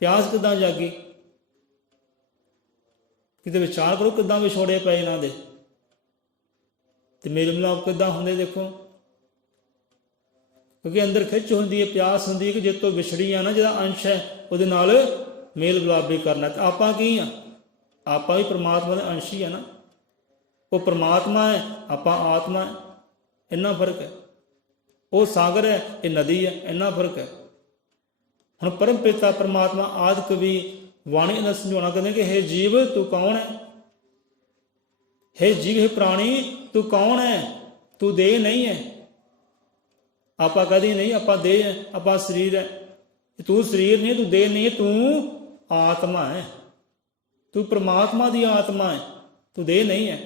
ਪਿਆਸ ਕਿੱਦਾਂ ਜਾਗੀ? ਕਿਤੇ ਵਿਚਾਰ ਕਰੋ, ਕਿੱਦਾਂ ਵਿਛੋੜੇ ਪਏ ਇਹਨਾਂ ਦੇ, ਤੇ ਮੇਲ ਮਿਲਾਪ ਕਿੱਦਾਂ ਹੁੰਦੇ ਦੇਖੋ। ਕਿਉਂਕਿ ਅੰਦਰ ਖਿੱਚ ਹੁੰਦੀ ਹੈ, ਪਿਆਸ ਹੁੰਦੀ ਹੈ ਕਿ ਜੇ ਤੋਂ ਵਿਛੜੀ ਆ ਨਾ, ਜਿਹੜਾ ਅੰਸ਼ ਹੈ ਉਹਦੇ ਨਾਲ ਮੇਲ ਮਿਲਾਪ ਵੀ ਕਰਨਾ। ਤੇ ਆਪਾਂ ਕੀ ਆ? ਆਪਾਂ ਵੀ ਪਰਮਾਤਮਾ ਦੇ ਅੰਸ਼ ਹੀ ਆ ਨਾ। ਉਹ ਪਰਮਾਤਮਾ ਹੈ, ਆਪਾਂ ਆਤਮਾ ਹੈ, ਇੰਨਾ ਫਰਕ ਹੈ। ਉਹ ਸਾਗਰ ਹੈ, ਇਹ ਨਦੀ ਹੈ, ਇੰਨਾ ਫਰਕ ਹੈ। ਹੁਣ ਪਰਮ ਪਿਤਾ ਪਰਮਾਤਮਾ ਆਦਿ ਕਵੀ ਵਾਣੀ ਨਾਲ ਸਮਝਾਉਣਾ ਕਹਿੰਦੇ ਕਿ ਹੇ ਜੀਵ ਤੂੰ ਕੌਣ ਹੈ? ਹੇ ਜੀਵ, ਹੇ ਪ੍ਰਾਣੀ ਤੂੰ ਕੌਣ ਹੈ? ਤੂੰ ਦੇਹ ਨਹੀਂ ਹੈ। ਆਪਾਂ ਕਦੀ ਨਹੀਂ ਆਪਾਂ ਦੇਹ ਹੈ, ਆਪਾਂ ਸਰੀਰ ਹੈ। ਤੂੰ ਸਰੀਰ ਨਹੀਂ, ਤੂੰ ਦੇਹ ਨਹੀਂ ਹੈ, ਤੂੰ ਆਤਮਾ ਹੈ। ਤੂੰ ਪਰਮਾਤਮਾ ਦੀ ਆਤਮਾ ਹੈ, ਤੂੰ ਦੇਹ ਨਹੀਂ ਹੈ।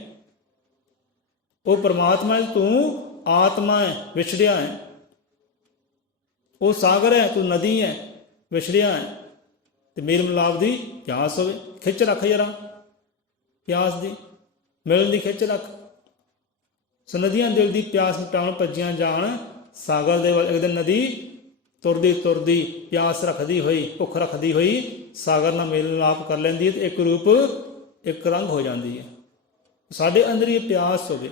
ਉਹ ਪਰਮਾਤਮਾ ਹੈ, ਤੂੰ ਆਤਮਾ ਹੈ, ਵਿਛੜਿਆ ਹੈ। ਉਹ ਸਾਗਰ ਹੈ, ਤੂੰ ਨਦੀ ਹੈ, ਵਿਛੜਿਆ ਹੈ। ਤੇ ਮੇਲ ਮਿਲਾਪ ਦੀ ਪਿਆਸ ਹੋਵੇ, ਖਿੱਚ ਰੱਖ ਜਰਾ ਪਿਆਸ ਦੀ, ਮਿਲਣ ਦੀ ਖਿੱਚ ਰੱਖ। ਸੋ ਨਦੀਆਂ ਦਿਲ ਦੀ ਪਿਆਸ ਮਿਟਾਉਣ ਭੱਜੀਆਂ ਜਾਣ ਸਾਗਰ ਦੇ ਵੱਲ। ਇੱਕ ਦਿਨ ਨਦੀ ਤੁਰਦੀ ਤੁਰਦੀ ਪਿਆਸ ਰੱਖਦੀ ਹੋਈ, ਭੁੱਖ ਰੱਖਦੀ ਹੋਈ ਸਾਗਰ ਨਾਲ ਮੇਲ ਮਿਲਾਪ ਕਰ ਲੈਂਦੀ ਹੈ, ਤੇ ਇੱਕ ਰੂਪ ਇੱਕ ਰੰਗ ਹੋ ਜਾਂਦੀ ਹੈ। ਸਾਡੇ ਅੰਦਰ ਇਹ ਪਿਆਸ ਹੋਵੇ,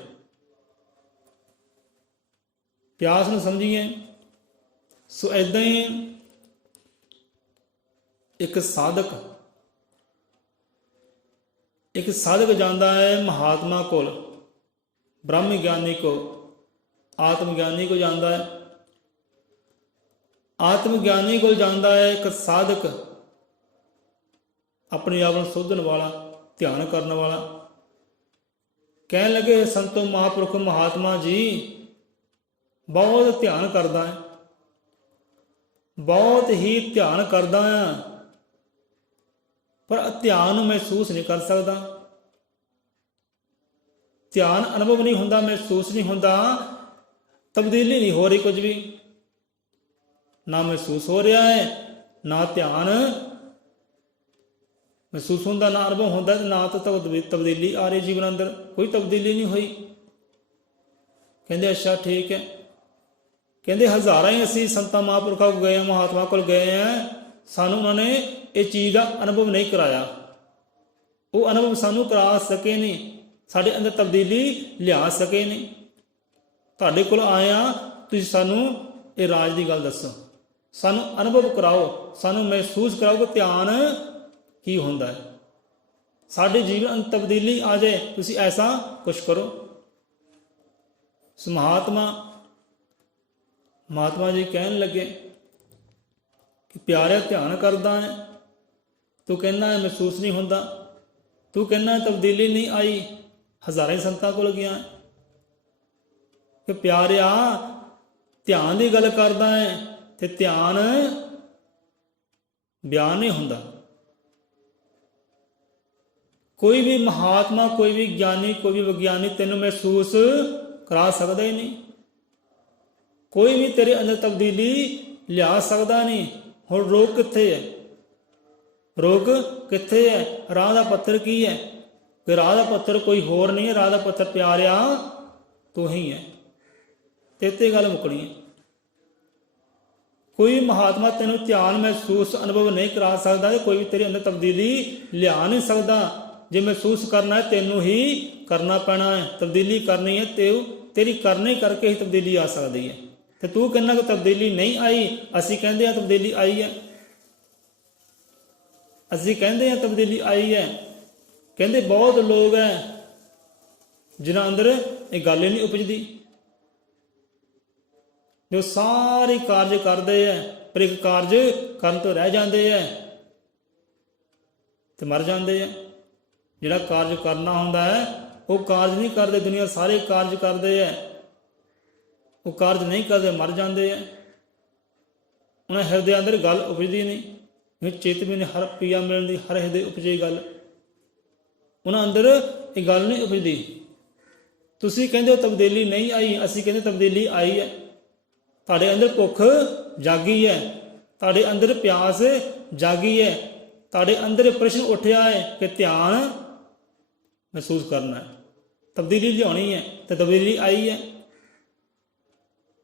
ਪਿਆਸ ਨੂੰ ਸਮਝੀਏ। ਸੋ ਏਦਾਂ ਹੀ ਇੱਕ ਸਾਧਕ ਜਾਂਦਾ ਹੈ ਮਹਾਤਮਾ ਕੋਲ, ਬ੍ਰਹਮ ਗਿਆਨੀ ਕੋ, ਆਤਮ ਗਿਆਨੀ ਕੋ ਜਾਂਦਾ ਹੈ। ਆਤਮ ਗਿਆਨੀ ਕੋਲ ਜਾਂਦਾ ਹੈ ਇੱਕ ਸਾਧਕ, ਆਪਣੇ ਆਪ ਨੂੰ ਸੋਧਣ ਵਾਲਾ, ਧਿਆਨ ਕਰਨ ਵਾਲਾ। ਕਹਿਣ ਲੱਗੇ ਸੰਤੋ ਮਹਾਂਪੁਰਖ ਮਹਾਤਮਾ ਜੀ ਬਹੁਤ ਧਿਆਨ ਕਰਦਾ ਹੈ, ਬਹੁਤ ਹੀ ਧਿਆਨ ਕਰਦਾ ਹਾਂ, ਪਰ ਧਿਆਨ ਨੂੰ ਮਹਿਸੂਸ ਨਹੀਂ ਕਰ ਸਕਦਾ। ਧਿਆਨ ਅਨੁਭਵ ਨਹੀਂ ਹੁੰਦਾ, ਮਹਿਸੂਸ ਨਹੀਂ ਹੁੰਦਾ, ਤਬਦੀਲੀ ਨਹੀਂ ਹੋ ਰਹੀ ਕੁਝ ਵੀ, ਨਾ ਮਹਿਸੂਸ ਹੋ ਰਿਹਾ ਹੈ, ਨਾ ਧਿਆਨ ਮਹਿਸੂਸ ਹੁੰਦਾ, ਨਾ ਅਨੁਭਵ ਹੁੰਦਾ, ਨਾ ਤਾਂ ਤਬਦੀਲੀ ਆ ਰਹੀ ਜੀਵਨ ਅੰਦਰ, ਕੋਈ ਤਬਦੀਲੀ ਨਹੀਂ ਹੋਈ। ਕਹਿੰਦੇ ਅੱਛਾ ਠੀਕ ਹੈ। ਕਹਿੰਦੇ ਹਜ਼ਾਰਾਂ ਹੀ ਅਸੀਂ ਸੰਤਾਂ ਮਹਾਂਪੁਰਖਾਂ ਕੋਲ ਗਏ ਹਾਂ, ਮਹਾਤਮਾ ਕੋਲ ਗਏ ਹਾਂ, ਸਾਨੂੰ ਉਹਨਾਂ ਨੇ ਇਹ ਚੀਜ਼ ਦਾ ਅਨੁਭਵ ਨਹੀਂ ਕਰਾਇਆ, ਉਹ ਅਨੁਭਵ ਸਾਨੂੰ ਕਰਾ ਸਕੇ ਨਹੀਂ, ਸਾਡੇ ਅੰਦਰ ਤਬਦੀਲੀ ਲਿਆ ਸਕੇ ਨਹੀਂ। ਤੁਹਾਡੇ ਕੋਲ ਆਏ ਹਾਂ, ਤੁਸੀਂ ਸਾਨੂੰ ਇਹ ਰਾਜ ਦੀ ਗੱਲ ਦੱਸੋ, ਸਾਨੂੰ ਅਨੁਭਵ ਕਰਾਓ, ਸਾਨੂੰ ਮਹਿਸੂਸ ਕਰਾਓ ਕਿ ਧਿਆਨ ਕੀ ਹੁੰਦਾ ਹੈ, ਸਾਡੇ ਜੀਵਨ ਅੰਦਰ ਤਬਦੀਲੀ ਆ ਜਾਏ, ਤੁਸੀਂ ਐਸਾ ਕੁਛ ਕਰੋ। ਮਹਾਤਮਾ ਜੀ ਕਹਿਣ ਲੱਗੇ ਕਿ ਪਿਆਰਿਆ ਧਿਆਨ ਕਰਦਾ ਹੈ, ਤੂੰ ਕਹਿੰਦਾ ਹੈ ਮਹਿਸੂਸ ਨਹੀਂ ਹੁੰਦਾ, ਤੂੰ ਕਹਿੰਦਾ ਤਬਦੀਲੀ ਨਹੀਂ ਆਈ, ਹਜ਼ਾਰਾਂ ਹੀ ਸੰਤਾਂ ਕੋਲ ਗਿਆ ਕਿ ਪਿਆਰਿਆ ਧਿਆਨ ਦੀ ਗੱਲ ਕਰਦਾ ਹੈ ਤੇ ਧਿਆਨ ਬਿਆਨ ਨਹੀਂ ਹੁੰਦਾ। ਕੋਈ ਵੀ ਮਹਾਤਮਾ, ਕੋਈ ਵੀ ਗਿਆਨੀ, ਕੋਈ ਵੀ ਵਿਗਿਆਨੀ ਤੈਨੂੰ ਮਹਿਸੂਸ ਕਰਾ ਸਕਦਾ ਹੀ ਨਹੀਂ, ਕੋਈ ਵੀ ਤੇਰੇ ਅੰਦਰ ਤਬਦੀਲੀ ਲਿਆ ਸਕਦਾ ਨਹੀਂ। ਹੁਣ ਰੋਕ ਕਿੱਥੇ ਹੈ? ਰੋਕ ਕਿੱਥੇ ਹੈ? ਰਾਹ ਦਾ ਪੱਥਰ ਕੀ ਹੈ? ਕਿ ਰਾਹ ਦਾ ਪੱਥਰ ਕੋਈ ਹੋਰ ਨਹੀਂ ਹੈ, ਰਾਹ ਦਾ ਪੱਥਰ ਪਿਆਰਿਆ ਤੂੰ ਹੀ ਹੈ, ਤੇ ਗੱਲ ਮੁੱਕਣੀ ਹੈ। ਕੋਈ ਮਹਾਤਮਾ ਤੈਨੂੰ ਧਿਆਨ ਮਹਿਸੂਸ ਅਨੁਭਵ ਨਹੀਂ ਕਰਾ ਸਕਦਾ, ਤੇ ਕੋਈ ਵੀ ਤੇਰੇ ਅੰਦਰ ਤਬਦੀਲੀ ਲਿਆ ਨਹੀਂ ਸਕਦਾ। ਜੇ ਮਹਿਸੂਸ ਕਰਨਾ ਹੈ ਤੈਨੂੰ ਹੀ ਕਰਨਾ ਪੈਣਾ ਹੈ, ਤਬਦੀਲੀ ਕਰਨੀ ਹੈ ਤੇ ਤੇਰੀ ਕਰਨੇ ਕਰਕੇ ਹੀ ਤਬਦੀਲੀ ਆ ਸਕਦੀ ਹੈ। ਤੇ ਤੂੰ ਕਹਿੰਦਾ ਕਿ ਤਬਦੀਲੀ ਨਹੀਂ ਆਈ, ਅਸੀਂ ਕਹਿੰਦੇ ਹਾਂ ਤਬਦੀਲੀ ਆਈ ਹੈ, ਅਸੀਂ ਕਹਿੰਦੇ ਹਾਂ ਤਬਦੀਲੀ ਆਈ ਹੈ। ਕਹਿੰਦੇ ਬਹੁਤ ਲੋਕ ਹੈ ਜਿਨ੍ਹਾਂ ਅੰਦਰ ਇਹ ਗੱਲ ਹੀ ਨਹੀਂ ਉਪਜਦੀ, ਜੋ ਸਾਰੇ ਕਾਰਜ ਕਰਦੇ ਹੈ ਪਰ ਇੱਕ ਕਾਰਜ ਕਰਨ ਤੋਂ ਰਹਿ ਜਾਂਦੇ ਹੈ ਤੇ ਮਰ ਜਾਂਦੇ ਹੈ। ਜਿਹੜਾ ਕਾਰਜ ਕਰਨਾ ਹੁੰਦਾ ਹੈ ਉਹ ਕਾਰਜ ਨਹੀਂ ਕਰਦੇ, ਦੁਨੀਆ ਸਾਰੇ ਕਾਰਜ ਕਰਦੇ ਹੈ, ਉਹ ਕਾਰਜ ਨਹੀਂ ਕਰਦੇ, ਮਰ ਜਾਂਦੇ ਹੈ। ਉਹਨਾਂ ਹਿਰਦੇ ਅੰਦਰ ਗੱਲ ਉਪਜਦੀ ਨਹੀਂ, ਚਿੱਤ ਵੀ ਹਰ ਪੀਆ ਮਿਲਣ ਦੀ ਹਰ ਹਿਰਦੇ ਉਪਜੇ ਗੱਲ, ਉਹਨਾਂ ਅੰਦਰ ਇਹ ਗੱਲ ਨਹੀਂ ਉਪਜਦੀ। ਤੁਸੀਂ ਕਹਿੰਦੇ ਹੋ ਤਬਦੀਲੀ ਨਹੀਂ ਆਈ, ਅਸੀਂ ਕਹਿੰਦੇ ਤਬਦੀਲੀ ਆਈ ਹੈ। ਤੁਹਾਡੇ ਅੰਦਰ ਭੁੱਖ ਜਾਗੀ ਹੈ, ਤੁਹਾਡੇ ਅੰਦਰ ਪਿਆਸ ਜਾਗੀ ਹੈ, ਤੁਹਾਡੇ ਅੰਦਰ ਪ੍ਰਸ਼ਨ ਉੱਠਿਆ ਹੈ ਕਿ ਧਿਆਨ ਮਹਿਸੂਸ ਕਰਨਾ ਹੈ, ਤਬਦੀਲੀ ਲਿਆਉਣੀ ਹੈ, ਤੇ ਤਬਦੀਲੀ ਆਈ ਹੈ।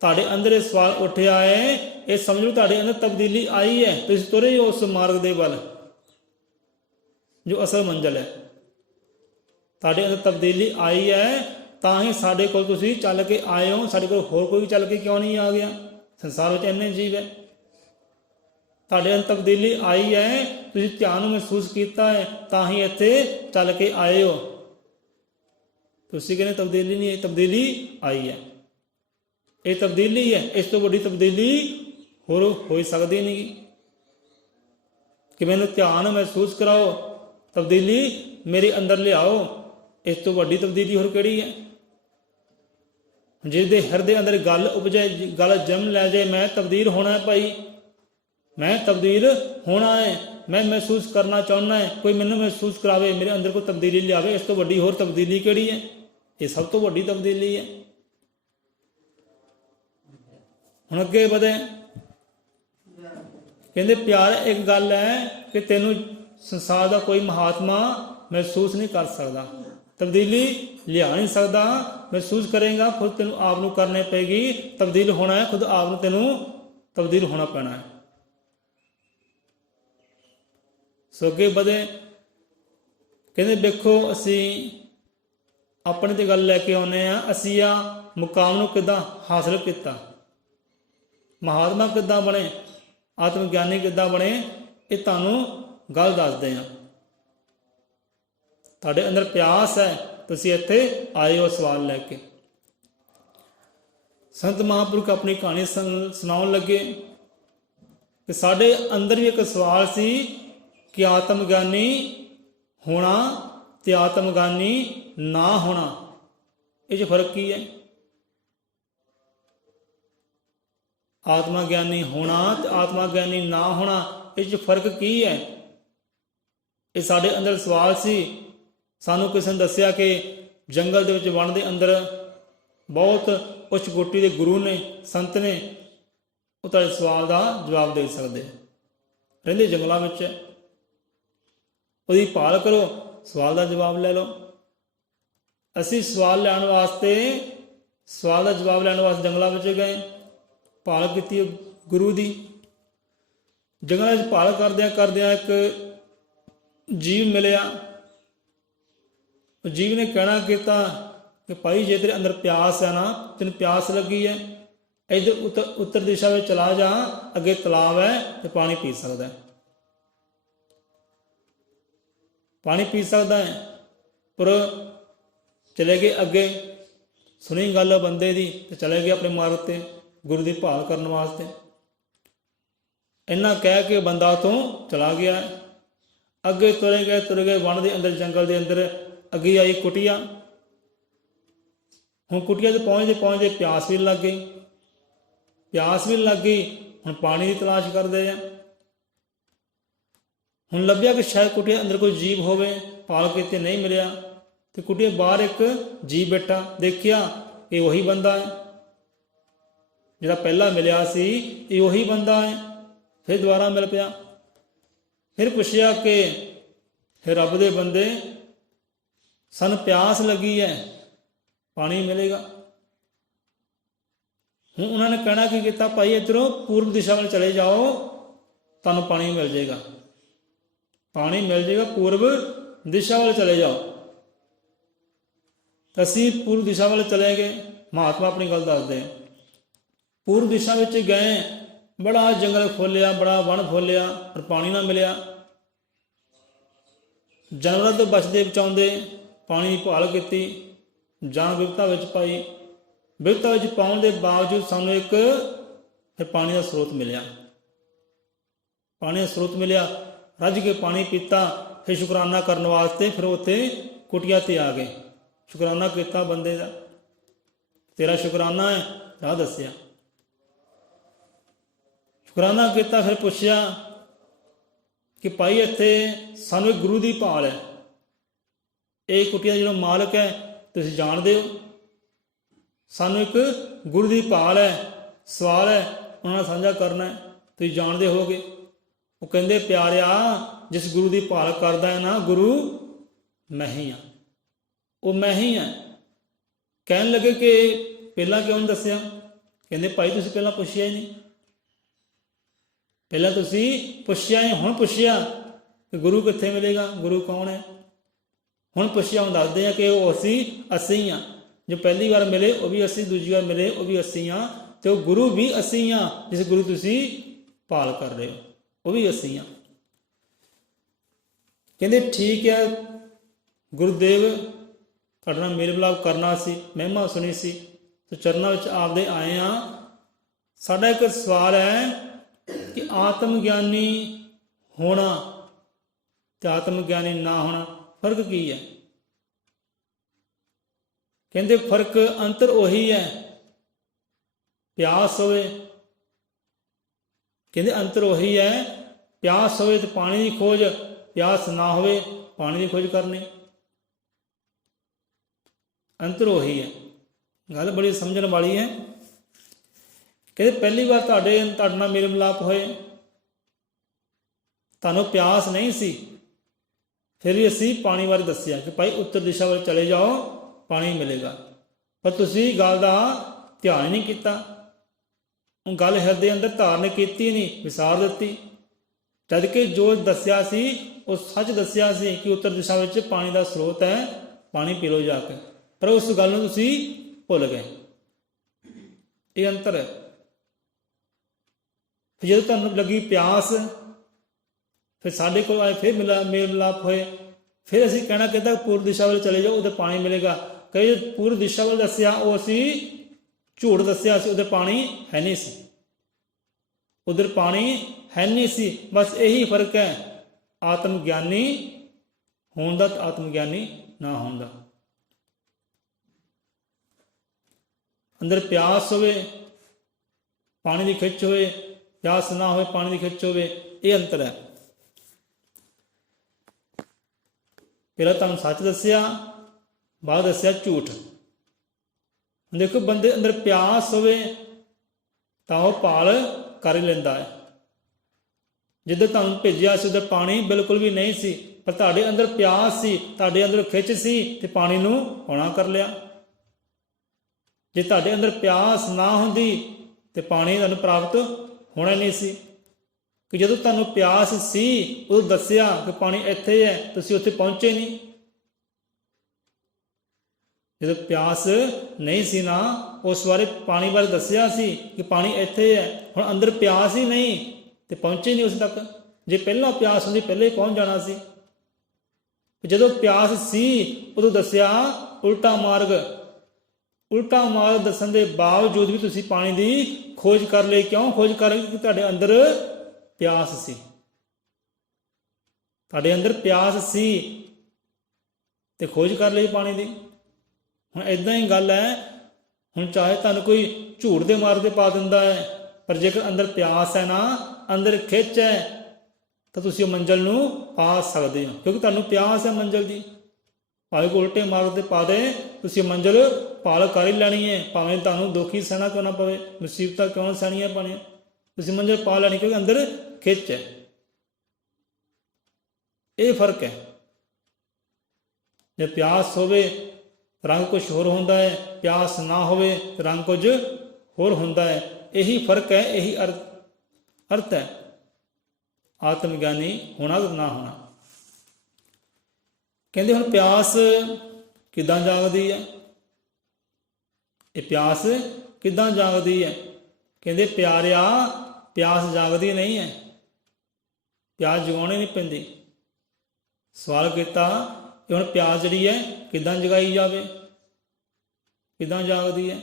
ਤੁਹਾਡੇ ਅੰਦਰ ਇਹ ਸਵਾਲ ਉੱਠਿਆ ਹੈ, ਇਹ ਸਮਝ ਲਓ ਤੁਹਾਡੇ ਅੰਦਰ ਤਬਦੀਲੀ ਆਈ ਹੈ, ਤੁਸੀਂ ਤੁਰੇ ਉਸ ਮਾਰਗ ਦੇ ਵੱਲ ਜੋ ਅਸਲ ਮੰਜ਼ਿਲ ਹੈ। ਤੁਹਾਡੇ ਅੰਦਰ ਤਬਦੀਲੀ ਆਈ ਹੈ, ਤਾਂ ਹੀ ਸਾਡੇ ਕੋਲ ਤੁਸੀਂ ਚੱਲ ਕੇ ਆਏ ਹੋ। ਸਾਡੇ ਕੋਲ ਹੋਰ ਕੋਈ ਚੱਲ ਕੇ ਕਿਉਂ ਨਹੀਂ ਆ ਗਿਆ? ਸੰਸਾਰ ਵਿੱਚ ਇੰਨੇ ਜੀਵ ਹੈ, ਤੁਹਾਡੇ ਅੰਦਰ ਤਬਦੀਲੀ ਆਈ ਹੈ, ਤੁਸੀਂ ਧਿਆਨ ਨੂੰ ਮਹਿਸੂਸ ਕੀਤਾ ਹੈ, ਤਾਂ ਹੀ ਇੱਥੇ ਚੱਲ ਕੇ ਆਏ ਹੋ। ਤੁਸੀਂ ਕਹਿੰਦੇ ਤਬਦੀਲੀ ਨਹੀਂ ਆਈ, ਤਬਦੀਲੀ ਆਈ ਹੈ, ਇਹ ਤਬਦੀਲੀ ਹੈ, ਇਸ ਤੋਂ ਵੱਡੀ ਤਬਦੀਲੀ ਹੋਰ ਹੋ ਸਕਦੀ ਨਹੀਂ ਕਿ ਮੈਨੂੰ ਧਿਆਨ ਮਹਿਸੂਸ ਕਰਾਓ, ਤਬਦੀਲੀ ਮੇਰੇ ਅੰਦਰ ਲਿਆਓ। ਇਸ ਤੋਂ ਵੱਡੀ ਤਬਦੀਲੀ ਹੋਰ ਕਿਹੜੀ ਹੈ? ਜਿਸ ਦੇ ਹਿਰਦੇ ਅੰਦਰ ਗੱਲ ਉਪਜੇ, ਗੱਲ ਜਨਮ ਲੈ ਜਾਏ, ਮੈਂ ਤਬਦੀਲ ਹੋਣਾ ਹੈ ਭਾਈ, ਮੈਂ ਤਬਦੀਲ ਹੋਣਾ ਹੈ, ਮੈਂ ਮਹਿਸੂਸ ਕਰਨਾ ਚਾਹੁੰਦਾ ਹੈ, ਕੋਈ ਮੈਨੂੰ ਮਹਿਸੂਸ ਕਰਾਵੇ, ਮੇਰੇ ਅੰਦਰ ਕੋਈ ਤਬਦੀਲੀ ਲਿਆਵੇ। ਇਸ ਤੋਂ ਵੱਡੀ ਹੋਰ ਤਬਦੀਲੀ ਕਿਹੜੀ ਹੈ? ਇਹ ਸਭ ਤੋਂ ਵੱਡੀ ਤਬਦੀਲੀ ਹੈ। ਹੁਣ ਅੱਗੇ ਵਧੇ, ਕਹਿੰਦੇ ਪਿਆਰ ਇੱਕ ਗੱਲ ਹੈ ਕਿ ਤੈਨੂੰ ਸੰਸਾਰ ਦਾ ਕੋਈ ਮਹਾਤਮਾ ਮਹਿਸੂਸ ਨਹੀਂ ਕਰ ਸਕਦਾ, ਤਬਦੀਲੀ ਲਿਆ ਨਹੀਂ ਸਕਦਾ। ਮਹਿਸੂਸ ਕਰੇਗਾ ਖੁਦ ਤੈਨੂੰ ਆਪ ਨੂੰ ਕਰਨੀ ਪਏਗੀ, ਤਬਦੀਲ ਹੋਣਾ ਹੈ ਖੁਦ ਆਪ ਨੂੰ, ਤੈਨੂੰ ਤਬਦੀਲ ਹੋਣਾ ਪੈਣਾ ਹੈ। ਸੋ ਅੱਗੇ ਵਧੇ, ਕਹਿੰਦੇ ਵੇਖੋ ਅਸੀਂ ਆਪਣੇ ਤੇ ਗੱਲ ਲੈ ਕੇ ਆਉਂਦੇ ਹਾਂ, ਅਸੀਂ ਆ ਮੁਕਾਮ ਨੂੰ ਕਿੱਦਾਂ ਹਾਸਲ ਕੀਤਾ, ਮਹਾਤਮਾ ਕਿੱਦਾਂ ਬਣੇ, ਆਤਮ ਗਿਆਨੀ ਕਿੱਦਾਂ ਬਣੇ, ਇਹ ਤੁਹਾਨੂੰ ਗੱਲ ਦੱਸਦੇ ਹਾਂ। ਤੁਹਾਡੇ ਅੰਦਰ ਪਿਆਸ ਹੈ, ਤੁਸੀਂ ਇੱਥੇ ਆਏ ਹੋ ਸਵਾਲ ਲੈ ਕੇ। ਸੰਤ ਮਹਾਂਪੁਰਖ ਆਪਣੀ ਕਹਾਣੀ ਸੁਣਾਉਣ ਲੱਗੇ ਕਿ ਸਾਡੇ ਅੰਦਰ ਵੀ ਇੱਕ ਸਵਾਲ ਸੀ ਕਿ ਆਤਮ ਗਿਆਨੀ ਹੋਣਾ ਤੇ ਆਤਮ ਗਿਆਨੀ ਨਾ ਹੋਣਾ, ਇਹ 'ਚ ਫਰਕ ਕੀ ਹੈ? ਆਤਮਾ ਗਿਆਨੀ ਹੋਣਾ ਤੇ ਆਤਮਾ ਗਿਆਨੀ ਨਾ ਹੋਣਾ, ਇਸ 'ਚ ਫਰਕ ਕੀ ਹੈ? ਇਹ ਸਾਡੇ ਅੰਦਰ ਸਵਾਲ ਸੀ। ਸਾਨੂੰ ਕਿਸੇ ਨੇ ਦੱਸਿਆ ਕਿ ਜੰਗਲ ਦੇ ਵਿੱਚ ਵਣ ਦੇ ਅੰਦਰ ਬਹੁਤ ਉੱਚ ਕੋਟੀ ਦੇ ਗੁਰੂ ਨੇ, ਸੰਤ ਨੇ, ਉਹ ਤੁਹਾਡੇ ਸਵਾਲ ਦਾ ਜਵਾਬ ਦੇ ਸਕਦੇ। ਰਹਿੰਦੇ ਜੰਗਲਾਂ ਵਿੱਚ, ਉਹਦੀ ਭਾਲ ਕਰੋ, ਸਵਾਲ ਦਾ ਜਵਾਬ ਲੈ ਲਓ। ਅਸੀਂ ਸਵਾਲ ਲੈਣ ਵਾਸਤੇ, ਸਵਾਲ ਦਾ ਜਵਾਬ ਲੈਣ ਵਾਸਤੇ ਜੰਗਲਾਂ ਵਿੱਚ ਗਏ, ਭਾਲ ਕੀਤੀ ਗੁਰੂ ਦੀ। ਜੰਗਲਾਂ ਵਿੱਚ ਭਾਲ ਕਰਦਿਆਂ ਕਰਦਿਆਂ ਇੱਕ ਜੀਵ ਮਿਲਿਆ। ਉਹ ਜੀਵ ਨੇ ਕਹਿਣਾ ਕੀਤਾ ਕਿ ਭਾਈ ਜੇ ਤੇਰੇ ਅੰਦਰ ਪਿਆਸ ਹੈ ਨਾ, ਤੈਨੂੰ ਪਿਆਸ ਲੱਗੀ ਹੈ, ਇੱਧਰ ਉੱਤਰ ਦਿਸ਼ਾ ਵਿੱਚ ਚਲਾ ਜਾ, ਅੱਗੇ ਤਲਾਬ ਹੈ ਤੇ ਪਾਣੀ ਪੀ ਸਕਦਾ ਹੈ, ਪਾਣੀ ਪੀ ਸਕਦਾ ਹੈ। ਪਰ ਚਲੇ ਗਏ ਅੱਗੇ, ਸੁਣੀ ਗੱਲ ਬੰਦੇ ਦੀ ਤੇ ਚਲੇ ਗਏ ਆਪਣੇ ਮਾਰਗ ਤੇ ਗੁਰੂ ਦੀ ਭਾਲ ਕਰਨ ਵਾਸਤੇ। ਇੰਨਾ ਕਹਿ ਕੇ ਬੰਦਾ ਤੋਂ ਚਲਾ ਗਿਆ। ਅੱਗੇ ਤੁਰੇ ਗਏ ਵਣ ਦੇ ਅੰਦਰ, ਜੰਗਲ ਦੇ ਅੰਦਰ ਅੱਗੇ ਆਈ ਕੁਟੀਆ। ਹੁਣ ਕੁਟੀਆ 'ਤੇ ਪਹੁੰਚਦੇ ਪਿਆਸ ਵੀ ਲੱਗ ਗਈ, ਪਿਆਸ ਵੀ ਲੱਗ ਗਈ। ਹੁਣ ਪਾਣੀ ਦੀ ਤਲਾਸ਼ ਕਰਦੇ ਆ। ਹੁਣ ਲੱਭਿਆ ਕਿ ਸ਼ਾਇਦ ਕੁਟੀਆ ਅੰਦਰ ਕੋਈ ਜੀਵ ਹੋਵੇ, ਭਾਲ ਕੀਤੀ, ਨਹੀਂ ਮਿਲਿਆ। ਤੇ ਕੁਟੀਆ ਬਾਹਰ ਇੱਕ ਜੀਵ ਬੈਠਾ, ਦੇਖਿਆ ਇਹ ਉਹੀ ਬੰਦਾ ਹੈ ਜਿਹੜਾ ਪਹਿਲਾਂ ਮਿਲਿਆ ਸੀ, ਇਹ ਉਹੀ ਬੰਦਾ ਹੈ। ਫਿਰ ਦੁਬਾਰਾ ਮਿਲ ਪਿਆ। ਫਿਰ ਪੁੱਛਿਆ ਕਿ हे ਰੱਬ ਦੇ ਬੰਦੇ, ਸਾਨੂੰ ਪਿਆਸ ਲੱਗੀ ਹੈ, ਪਾਣੀ ਮਿਲੇਗਾ? ਹੁਣ ਉਹਨਾਂ ਨੇ ਕਹਿਣਾ ਕੀ ਕੀਤਾ, ਭਾਈ ਇੱਧਰੋਂ ਪੂਰਬ ਦਿਸ਼ਾ ਵੱਲ ਚਲੇ ਜਾਓ, ਤੁਹਾਨੂੰ ਪਾਣੀ ਮਿਲ ਜਾਏਗਾ, ਪਾਣੀ ਮਿਲ ਜਾਏਗਾ, ਪੂਰਬ ਦਿਸ਼ਾ ਵੱਲ ਚਲੇ ਜਾਓ। ਅਸੀਂ ਪੂਰਬ ਦਿਸ਼ਾ ਵੱਲ ਚਲੇ ਗਏ। ਮਹਾਤਮਾ ਆਪਣੀ ਗੱਲ ਦੱਸਦੇ ਆ। ਪੂਰਬ ਦਿਸ਼ਾ ਵਿੱਚ ਗਏ, ਬੜਾ ਜੰਗਲ ਖੋਲਿਆ, ਬੜਾ ਵਣ ਖੋਲਿਆ, ਪਰ ਪਾਣੀ ਨਾ ਮਿਲਿਆ। ਜਾਨਵਰਾਂ ਤੋਂ ਬਚਦੇ ਬਚਾਉਂਦੇ ਪਾਣੀ ਦੀ ਭਾਲ ਕੀਤੀ, ਜਾਨ ਵਿਪਤਾ ਵਿੱਚ ਪਾਈ। ਵਿਪਤਾ ਵਿੱਚ ਪਾਉਣ ਦੇ ਬਾਵਜੂਦ ਸਾਨੂੰ ਇੱਕ ਫਿਰ ਪਾਣੀ ਦਾ ਸਰੋਤ ਮਿਲਿਆ, ਪਾਣੀ ਦਾ ਸਰੋਤ ਮਿਲਿਆ। ਰੱਜ ਕੇ ਪਾਣੀ ਪੀਤਾ। ਫਿਰ ਸ਼ੁਕਰਾਨਾ ਕਰਨ ਵਾਸਤੇ ਫਿਰ ਉੱਥੇ ਕੁਟੀਆ 'ਤੇ ਆ ਗਏ। ਸ਼ੁਕਰਾਨਾ ਕੀਤਾ ਬੰਦੇ ਦਾ, ਤੇਰਾ ਸ਼ੁਕਰਾਨਾ ਹੈ, ਰਾਹ ਦੱਸਿਆ। ਸ਼ੁਕਰਾਨਾ ਕੀਤਾ। ਫਿਰ ਪੁੱਛਿਆ ਕਿ ਭਾਈ ਇੱਥੇ ਸਾਨੂੰ ਇੱਕ ਗੁਰੂ ਦੀ ਭਾਲ ਹੈ, ਇਹ ਕੁਟੀਆ ਦਾ ਜਿਹੜਾ ਮਾਲਕ ਹੈ ਤੁਸੀਂ ਜਾਣਦੇ ਹੋ, ਸਾਨੂੰ ਇੱਕ ਗੁਰੂ ਦੀ ਭਾਲ ਹੈ, ਸਵਾਲ ਹੈ ਉਹਨਾਂ ਨਾਲ ਸਾਂਝਾ ਕਰਨਾ ਹੈ, ਤੁਸੀਂ ਜਾਣਦੇ ਹੋਗੇ। ਉਹ ਕਹਿੰਦੇ ਪਿਆਰਿਆ, ਜਿਸ ਗੁਰੂ ਦੀ ਭਾਲ ਕਰਦਾ ਹੈ ਨਾ, ਗੁਰੂ ਮੈਂ ਹੀ ਹਾਂ, ਉਹ ਮੈਂ ਹੀ ਹਾਂ। ਕਹਿਣ ਲੱਗੇ ਕਿ ਪਹਿਲਾਂ ਕਿਉਂ ਨਹੀਂ ਦੱਸਿਆ? ਕਹਿੰਦੇ ਭਾਈ ਤੁਸੀਂ ਪਹਿਲਾਂ ਪੁੱਛਿਆ ਹੀ ਨਹੀਂ, ਪਹਿਲਾਂ ਤੁਸੀਂ ਪੁੱਛਿਆ ਹੀ, ਹੁਣ ਪੁੱਛਿਆ ਕਿ ਗੁਰੂ ਕਿੱਥੇ ਮਿਲੇਗਾ, ਗੁਰੂ ਕੌਣ ਹੈ? ਹੁਣ ਪੁੱਛਿਆ, ਹੁਣ ਦੱਸਦੇ ਆ ਕਿ ਉਹ ਅਸੀਂ ਹਾਂ। ਜੋ ਪਹਿਲੀ ਵਾਰ ਮਿਲੇ ਉਹ ਵੀ ਅਸੀਂ, ਦੂਜੀ ਵਾਰ ਮਿਲੇ ਉਹ ਵੀ ਅਸੀਂ ਹਾਂ, ਤੇ ਉਹ ਗੁਰੂ ਵੀ ਅਸੀਂ ਹਾਂ। ਜਿਸ ਗੁਰੂ ਤੁਸੀਂ ਭਾਲ ਕਰ ਰਹੇ ਹੋ ਉਹ ਵੀ ਅਸੀਂ ਹਾਂ। ਕਹਿੰਦੇ ਠੀਕ ਹੈ ਗੁਰੂਦੇਵ, ਤੁਹਾਡੇ ਨਾਲ ਮੇਲ ਮਿਲਾਪ ਕਰਨਾ ਸੀ, ਮਹਿਮਾ ਸੁਣੀ ਸੀ, ਤੇ ਚਰਨਾਂ ਵਿੱਚ ਆਪਦੇ ਆਏ ਹਾਂ। ਸਾਡਾ ਇੱਕ ਸਵਾਲ ਹੈ ਕਿ ਆਤਮ ਗਿਆਨੀ ਹੋਣਾ ਤੇ ਆਤਮ ਗਿਆਨੀ ਨਾ ਹੋਣਾ, ਫਰਕ ਕੀ ਹੈ? ਕਹਿੰਦੇ ਫਰਕ, ਅੰਤਰ ਉਹੀ ਹੈ। ਪਿਆਸ ਹੋਵੇ, ਕਹਿੰਦੇ ਅੰਤਰ ਉਹੀ ਹੈ। ਪਿਆਸ ਹੋਵੇ ਤੇ ਪਾਣੀ ਦੀ ਖੋਜ, ਪਿਆਸ ਨਾ ਹੋਵੇ ਪਾਣੀ ਦੀ ਖੋਜ ਕਰਨੀ, ਅੰਤਰ ਉਹੀ ਹੈ। ਗੱਲ ਬੜੀ ਸਮਝਣ ਵਾਲੀ ਹੈ। ਕਹਿੰਦੇ ਪਹਿਲੀ ਵਾਰ ਤੁਹਾਡੇ ਨਾਲ ਮੇਲ ਮਿਲਾਪ ਹੋਏ, ਤੁਹਾਨੂੰ ਪਿਆਸ ਨਹੀਂ ਸੀ, ਫਿਰ ਵੀ ਅਸੀਂ ਪਾਣੀ ਬਾਰੇ ਦੱਸਿਆ ਕਿ ਭਾਈ ਉੱਤਰ ਦਿਸ਼ਾ ਵੱਲ ਚਲੇ ਜਾਓ, ਪਾਣੀ ਮਿਲੇਗਾ। ਪਰ ਤੁਸੀਂ ਗੱਲ ਦਾ ਧਿਆਨ ਨਹੀਂ ਕੀਤਾ, ਉਹ ਗੱਲ ਹਿਰਦੇ ਅੰਦਰ ਧਾਰਨ ਕੀਤੀ ਨਹੀਂ, ਵਿਸਾਰ ਦਿੱਤੀ। ਜਦ ਕਿ ਜੋ ਦੱਸਿਆ ਸੀ ਉਹ ਸੱਚ ਦੱਸਿਆ ਸੀ ਕਿ ਉੱਤਰ ਦਿਸ਼ਾ ਵਿੱਚ ਪਾਣੀ ਦਾ ਸਰੋਤ ਹੈ, ਪਾਣੀ ਪੀ ਲਓ ਜਾ ਕੇ, ਪਰ ਉਸ ਗੱਲ ਨੂੰ ਤੁਸੀਂ ਭੁੱਲ ਗਏ। ਇਹ ਅੰਤਰ ਹੈ। ਜਦੋਂ ਤੁਹਾਨੂੰ ਲੱਗੀ ਪਿਆਸ, ਫਿਰ ਸਾਡੇ ਕੋਲ ਆਏ, ਫਿਰ ਮੇਲ ਮਿਲਾਪ ਹੋਏ, ਫਿਰ ਅਸੀਂ ਕਹਿਣਾ ਕਿਤਾ ਪੂਰਬ ਦਿਸ਼ਾ ਵੱਲ ਚਲੇ ਜਾਓ, ਉਹਦੇ ਪਾਣੀ ਮਿਲੇਗਾ। ਕਈ ਪੂਰਬ ਦਿਸ਼ਾ ਵੱਲ ਦੱਸਿਆ, ਉਹ ਅਸੀਂ ਝੂਠ ਦੱਸਿਆ ਸੀ, ਉਹਦੇ ਪਾਣੀ ਹੈ ਨਹੀਂ ਸੀ, ਉਧਰ ਪਾਣੀ ਹੈ ਨਹੀਂ ਸੀ। ਬਸ ਇਹੀ ਫਰਕ ਹੈ ਆਤਮ ਗਿਆਨੀ ਹੋਣ ਦਾ ਤੇ ਆਤਮ ਗਿਆਨੀ ਨਾ ਹੋਣ ਦਾ। ਅੰਦਰ ਪਿਆਸ ਹੋਵੇ, ਪਾਣੀ ਦੀ ਖਿੱਚ ਹੋਵੇ, ਪਿਆਸ ਨਾ ਹੋਵੇ, ਪਾਣੀ ਦੀ ਖਿੱਚ ਹੋਵੇ, ਇਹ ਅੰਤਰ ਹੈ। ਪਹਿਲਾਂ ਤੁਹਾਨੂੰ ਸੱਚ ਦੱਸਿਆ, ਬਾਅਦ ਦੱਸਿਆ ਝੂਠ। ਦੇਖੋ, ਬੰਦੇ ਅੰਦਰ ਪਿਆਸ ਹੋਵੇ ਤਾਂ ਉਹ ਭਾਲ ਕਰ ਹੀ ਲੈਂਦਾ ਹੈ। ਜਿੱਦਾਂ ਤੁਹਾਨੂੰ ਭੇਜਿਆ ਸੀ ਉਧਰ ਪਾਣੀ ਬਿਲਕੁਲ ਵੀ ਨਹੀਂ ਸੀ, ਪਰ ਤੁਹਾਡੇ ਅੰਦਰ ਪਿਆਸ ਸੀ, ਤੁਹਾਡੇ ਅੰਦਰ ਖਿੱਚ ਸੀ, ਤੇ ਪਾਣੀ ਨੂੰ ਹੋਣਾ ਕਰ ਲਿਆ। ਜੇ ਤੁਹਾਡੇ ਅੰਦਰ ਪਿਆਸ ਨਾ ਹੁੰਦੀ ਤੇ ਪਾਣੀ ਤੁਹਾਨੂੰ ਪ੍ਰਾਪਤ ਹੋਣਾ ਨਹੀਂ ਸੀ। ਕਿ ਜਦੋਂ ਤੁਹਾਨੂੰ ਪਿਆਸ ਸੀ ਉਦੋਂ ਦੱਸਿਆ ਕਿ ਪਾਣੀ ਇੱਥੇ ਹੈ, ਤੁਸੀਂ ਉੱਥੇ ਪਹੁੰਚੇ ਨਹੀਂ। ਜਦੋਂ ਪਿਆਸ ਨਹੀਂ ਸੀ ਨਾ, ਉਸ ਬਾਰੇ ਪਾਣੀ ਬਾਰੇ ਦੱਸਿਆ ਸੀ ਕਿ ਪਾਣੀ ਇੱਥੇ ਹੈ, ਹੁਣ ਅੰਦਰ ਪਿਆਸ ਹੀ ਨਹੀਂ ਤੇ ਪਹੁੰਚੇ ਨਹੀਂ ਉਸ ਤੱਕ। ਜੇ ਪਹਿਲਾਂ ਪਿਆਸ ਹੁੰਦੀ ਪਹਿਲਾਂ ਹੀ ਪਹੁੰਚ ਜਾਣਾ ਸੀ। ਜਦੋਂ ਪਿਆਸ ਸੀ ਉਦੋਂ ਦੱਸਿਆ ਉਲਟਾ ਮਾਰਗ। ਉਲਟਾ ਮਾਰਗ ਦੱਸਣ ਦੇ ਬਾਵਜੂਦ ਵੀ ਤੁਸੀਂ ਪਾਣੀ ਦੀ ਖੋਜ ਕਰ ਲਈ। ਕਿਉਂ ਖੋਜ ਕਰ ਲਈ? ਕਿ ਤੁਹਾਡੇ ਅੰਦਰ ਪਿਆਸ ਸੀ, ਤੁਹਾਡੇ ਅੰਦਰ ਪਿਆਸ ਸੀ ਤੇ ਖੋਜ ਕਰ ਲਈ ਪਾਣੀ ਦੀ। ਹੁਣ ਇਦਾਂ ਹੀ ਗੱਲ ਹੈ, ਹੁਣ ਚਾਹੇ ਤੁਹਾਨੂੰ ਕੋਈ ਝੂਠ ਦੇ ਮਾਰਗ ਤੇ ਪਾ ਦਿੰਦਾ ਹੈ, ਪਰ ਜੇਕਰ ਅੰਦਰ ਪਿਆਸ ਹੈ ਨਾ, ਅੰਦਰ ਖਿੱਚ ਹੈ, ਤਾਂ ਤੁਸੀਂ ਉਹ ਮੰਜ਼ਿਲ ਨੂੰ ਪਾ ਸਕਦੇ ਹੋ, ਕਿਉਂਕਿ ਤੁਹਾਨੂੰ ਪਿਆਸ ਹੈ ਮੰਜ਼ਿਲ ਦੀ। ਭਾਵੇਂ ਕੋਈ ਉਲਟੇ ਮਾਰਗ ਤੇ ਪਾ ਦੇ, ਤੁਸੀਂ ਮੰਜ਼ਿਲ ਭਾਲ ਕਰ ਹੀ ਲੈਣੀ ਹੈ, ਭਾਵੇਂ ਤੁਹਾਨੂੰ ਦੁੱਖ ਹੀ ਸਹਿਣਾ ਕਿਉਂ ਨਾ ਪਵੇ, ਮੁਸੀਬਤਾਂ ਕਿਉਂ ਸਹਿਣੀਆਂ ਪੈਣੀਆਂ, ਤੁਸੀਂ ਮੰਜ਼ਿਲ ਪਾ ਲੈਣੀ, ਕਿਉਂਕਿ ਅੰਦਰ ਖਿੱਚ ਹੈ। ਇਹ ਫਰਕ ਹੈ। ਜੇ ਪਿਆਸ ਹੋਵੇ ਰੰਗ ਕੁਝ ਹੋਰ ਹੁੰਦਾ ਹੈ, ਪਿਆਸ ਨਾ ਹੋਵੇ ਰੰਗ ਕੁਝ ਹੋਰ ਹੁੰਦਾ ਹੈ। ਇਹੀ ਫਰਕ ਹੈ, ਇਹੀ ਅਰਥ ਹੈ ਆਤਮ ਗਿਆਨੀ ਹੋਣਾ ਤੇ ਨਾ ਹੋਣਾ। ਕਹਿੰਦੇ ਹੁਣ ਪਿਆਸ ਕਿੱਦਾਂ ਜਾਗਦੀ ਹੈ? ਇਹ ਪਿਆਸ ਕਿੱਦਾਂ ਜਾਗਦੀ ਹੈ? ਕਹਿੰਦੇ ਪਿਆਰਿਆ, ਪਿਆਸ ਜਾਗਦੀ ਨਹੀਂ ਹੈ, ਪਿਆਸ ਜਗਾਉਣੀ ਨਹੀਂ ਪੈਂਦੀ। ਸਵਾਲ ਕੀਤਾ ਕਿ ਹੁਣ ਪਿਆਸ ਜਿਹੜੀ ਹੈ ਕਿੱਦਾਂ ਜਗਾਈ ਜਾਵੇ, ਕਿੱਦਾਂ ਜਾਗਦੀ ਹੈ?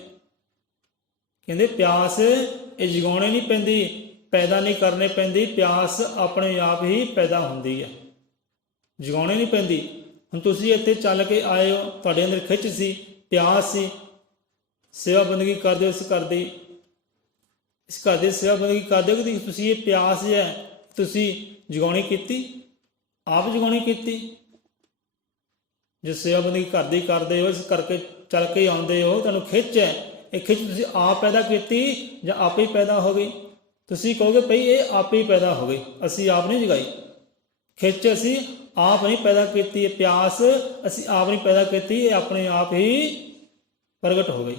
ਕਹਿੰਦੇ ਪਿਆਸ ਇਹ ਜਗਾਉਣੀ ਨਹੀਂ ਪੈਂਦੀ, ਪੈਦਾ ਨਹੀਂ ਕਰਨੀ ਪੈਂਦੀ, ਪਿਆਸ ਆਪਣੇ ਆਪ ਹੀ ਪੈਦਾ ਹੁੰਦੀ ਹੈ, ਜਗਾਉਣੀ ਨਹੀਂ ਪੈਂਦੀ। ਹੁਣ ਤੁਸੀਂ ਇੱਥੇ ਚੱਲ ਕੇ ਆਏ ਹੋ, ਤੁਹਾਡੇ ਅੰਦਰ ਖਿੱਚ ਸੀ, ਪਿਆਸ ਸੀ, ਸੇਵਾ ਬੰਦਗੀ ਕਰਦੇ ਹੋ ਇਸ ਘਰ ਦੀ, ਇਸ ਘਰ ਦੀ ਸੇਵਾ ਬੰਦਗੀ ਕਰਦੇ ਹੋ ਕਿ ਤੁਸੀਂ ਇਹ ਪਿਆਸ ਹੈ ਤੁਸੀਂ ਜਗਾਉਣੀ ਕੀਤੀ, ਆਪ ਜਗਾਉਣੀ ਕੀਤੀ। ਜੇ ਸੇਵਾ ਬੰਦਗੀ ਘਰ ਦੀ ਕਰਦੇ ਹੋ, ਇਸ ਕਰਕੇ ਚੱਲ ਕੇ ਆਉਂਦੇ ਹੋ, ਤੁਹਾਨੂੰ ਖਿੱਚ ਹੈ, ਇਹ ਖਿੱਚ ਤੁਸੀਂ ਆਪ ਪੈਦਾ ਕੀਤੀ ਜਾਂ ਆਪੇ ਹੀ ਪੈਦਾ ਹੋ ਗਈ? ਤੁਸੀਂ ਕਹੋਗੇ ਭਈ ਇਹ ਆਪੇ ਹੀ ਪੈਦਾ ਹੋ ਗਈ, ਅਸੀਂ ਆਪ ਨਹੀਂ ਜਗਾਈ। ਖਿੱਚ ਅਸੀਂ ਆਪ ਨਹੀਂ ਪੈਦਾ ਕੀਤੀ, ਇਹ ਪਿਆਸ ਅਸੀਂ ਆਪ ਨਹੀਂ ਪੈਦਾ ਕੀਤੀ, ਇਹ ਆਪਣੇ ਆਪ ਹੀ ਪ੍ਰਗਟ ਹੋ ਗਈ।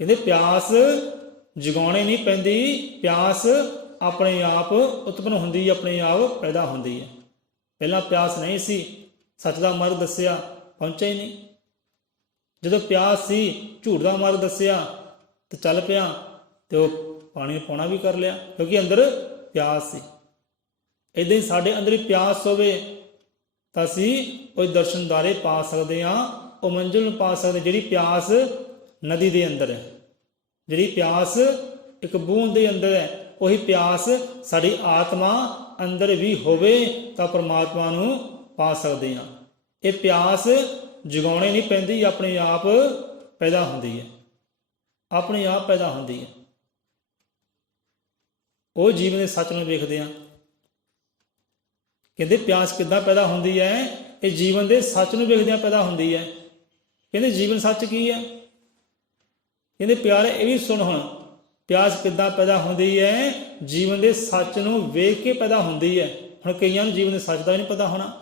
ਕਹਿੰਦੇ ਪਿਆਸ ਜਗਾਉਣੀ ਨਹੀਂ ਪੈਂਦੀ, ਪਿਆਸ ਆਪਣੇ ਆਪ ਉਤਪੰਨ ਹੁੰਦੀ, ਆਪਣੇ ਆਪ ਪੈਦਾ ਹੁੰਦੀ ਹੈ। ਪਹਿਲਾਂ ਪਿਆਸ ਨਹੀਂ ਸੀ, ਸੱਚ ਦਾ ਮਾਰਗ ਦੱਸਿਆ, ਪਹੁੰਚਿਆ ਹੀ ਨਹੀਂ। ਜਦੋਂ ਪਿਆਸ ਸੀ, ਝੂਠ ਦਾ ਮਾਰਗ ਦੱਸਿਆ ਤੇ ਚੱਲ ਪਿਆ, ਤੇ ਉਹ ਪਾਣੀ ਪਾਉਣਾ ਵੀ ਕਰ ਲਿਆ, ਕਿਉਂਕਿ ਅੰਦਰ ਪਿਆਸ ਸੀ। ਇੱਦਾਂ ਹੀ ਸਾਡੇ ਅੰਦਰ ਹੀ ਪਿਆਸ ਹੋਵੇ ਤਾਂ ਅਸੀਂ ਉਹ ਦਰਸ਼ਨਦਾਰੇ ਪਾ ਸਕਦੇ ਹਾਂ, ਉਹ ਮੰਜ਼ਿਲ ਨੂੰ ਪਾ ਸਕਦੇ। ਜਿਹੜੀ ਪਿਆਸ ਨਦੀ ਦੇ ਅੰਦਰ ਹੈ, ਜਿਹੜੀ ਪਿਆਸ ਇੱਕ ਬੂੰਦ ਦੇ ਅੰਦਰ ਹੈ, ਉਹੀ ਪਿਆਸ ਸਾਡੀ ਆਤਮਾ ਅੰਦਰ ਵੀ ਹੋਵੇ ਤਾਂ ਪਰਮਾਤਮਾ ਨੂੰ ਪਾ ਸਕਦੇ ਹਾਂ। ਇਹ ਪਿਆਸ ਜਗਾਉਣੀ ਨਹੀਂ ਪੈਂਦੀ, ਆਪਣੇ ਆਪ ਪੈਦਾ ਹੁੰਦੀ ਹੈ, ਆਪਣੇ ਆਪ ਪੈਦਾ ਹੁੰਦੀ ਹੈ। ਉਹ ਜੀਵਨ ਦੇ ਸੱਚ ਨੂੰ ਵੇਖਦੇ ਹਾਂ। ਕਹਿੰਦੇ ਪਿਆਸ ਕਿੱਦਾਂ ਪੈਦਾ ਹੁੰਦੀ ਹੈ? ਇਹ ਜੀਵਨ ਦੇ ਸੱਚ ਨੂੰ ਵੇਖਦਿਆਂ ਪੈਦਾ ਹੁੰਦੀ ਹੈ। ਕਹਿੰਦੇ ਜੀਵਨ ਸੱਚ ਕੀ ਹੈ? ਕਹਿੰਦੇ ਪਿਆਰੇ ਇਹ ਵੀ ਸੁਣ, ਹੁਣ ਪਿਆਸ ਕਿੱਦਾਂ ਪੈਦਾ ਹੁੰਦੀ ਹੈ? ਜੀਵਨ ਦੇ ਸੱਚ ਨੂੰ ਵੇਖ ਕੇ ਪੈਦਾ ਹੁੰਦੀ ਹੈ। ਹੁਣ ਕਈਆਂ ਨੂੰ ਜੀਵਨ ਦੇ ਸੱਚ ਦਾ ਵੀ ਨਹੀਂ ਪਤਾ ਹੋਣਾ।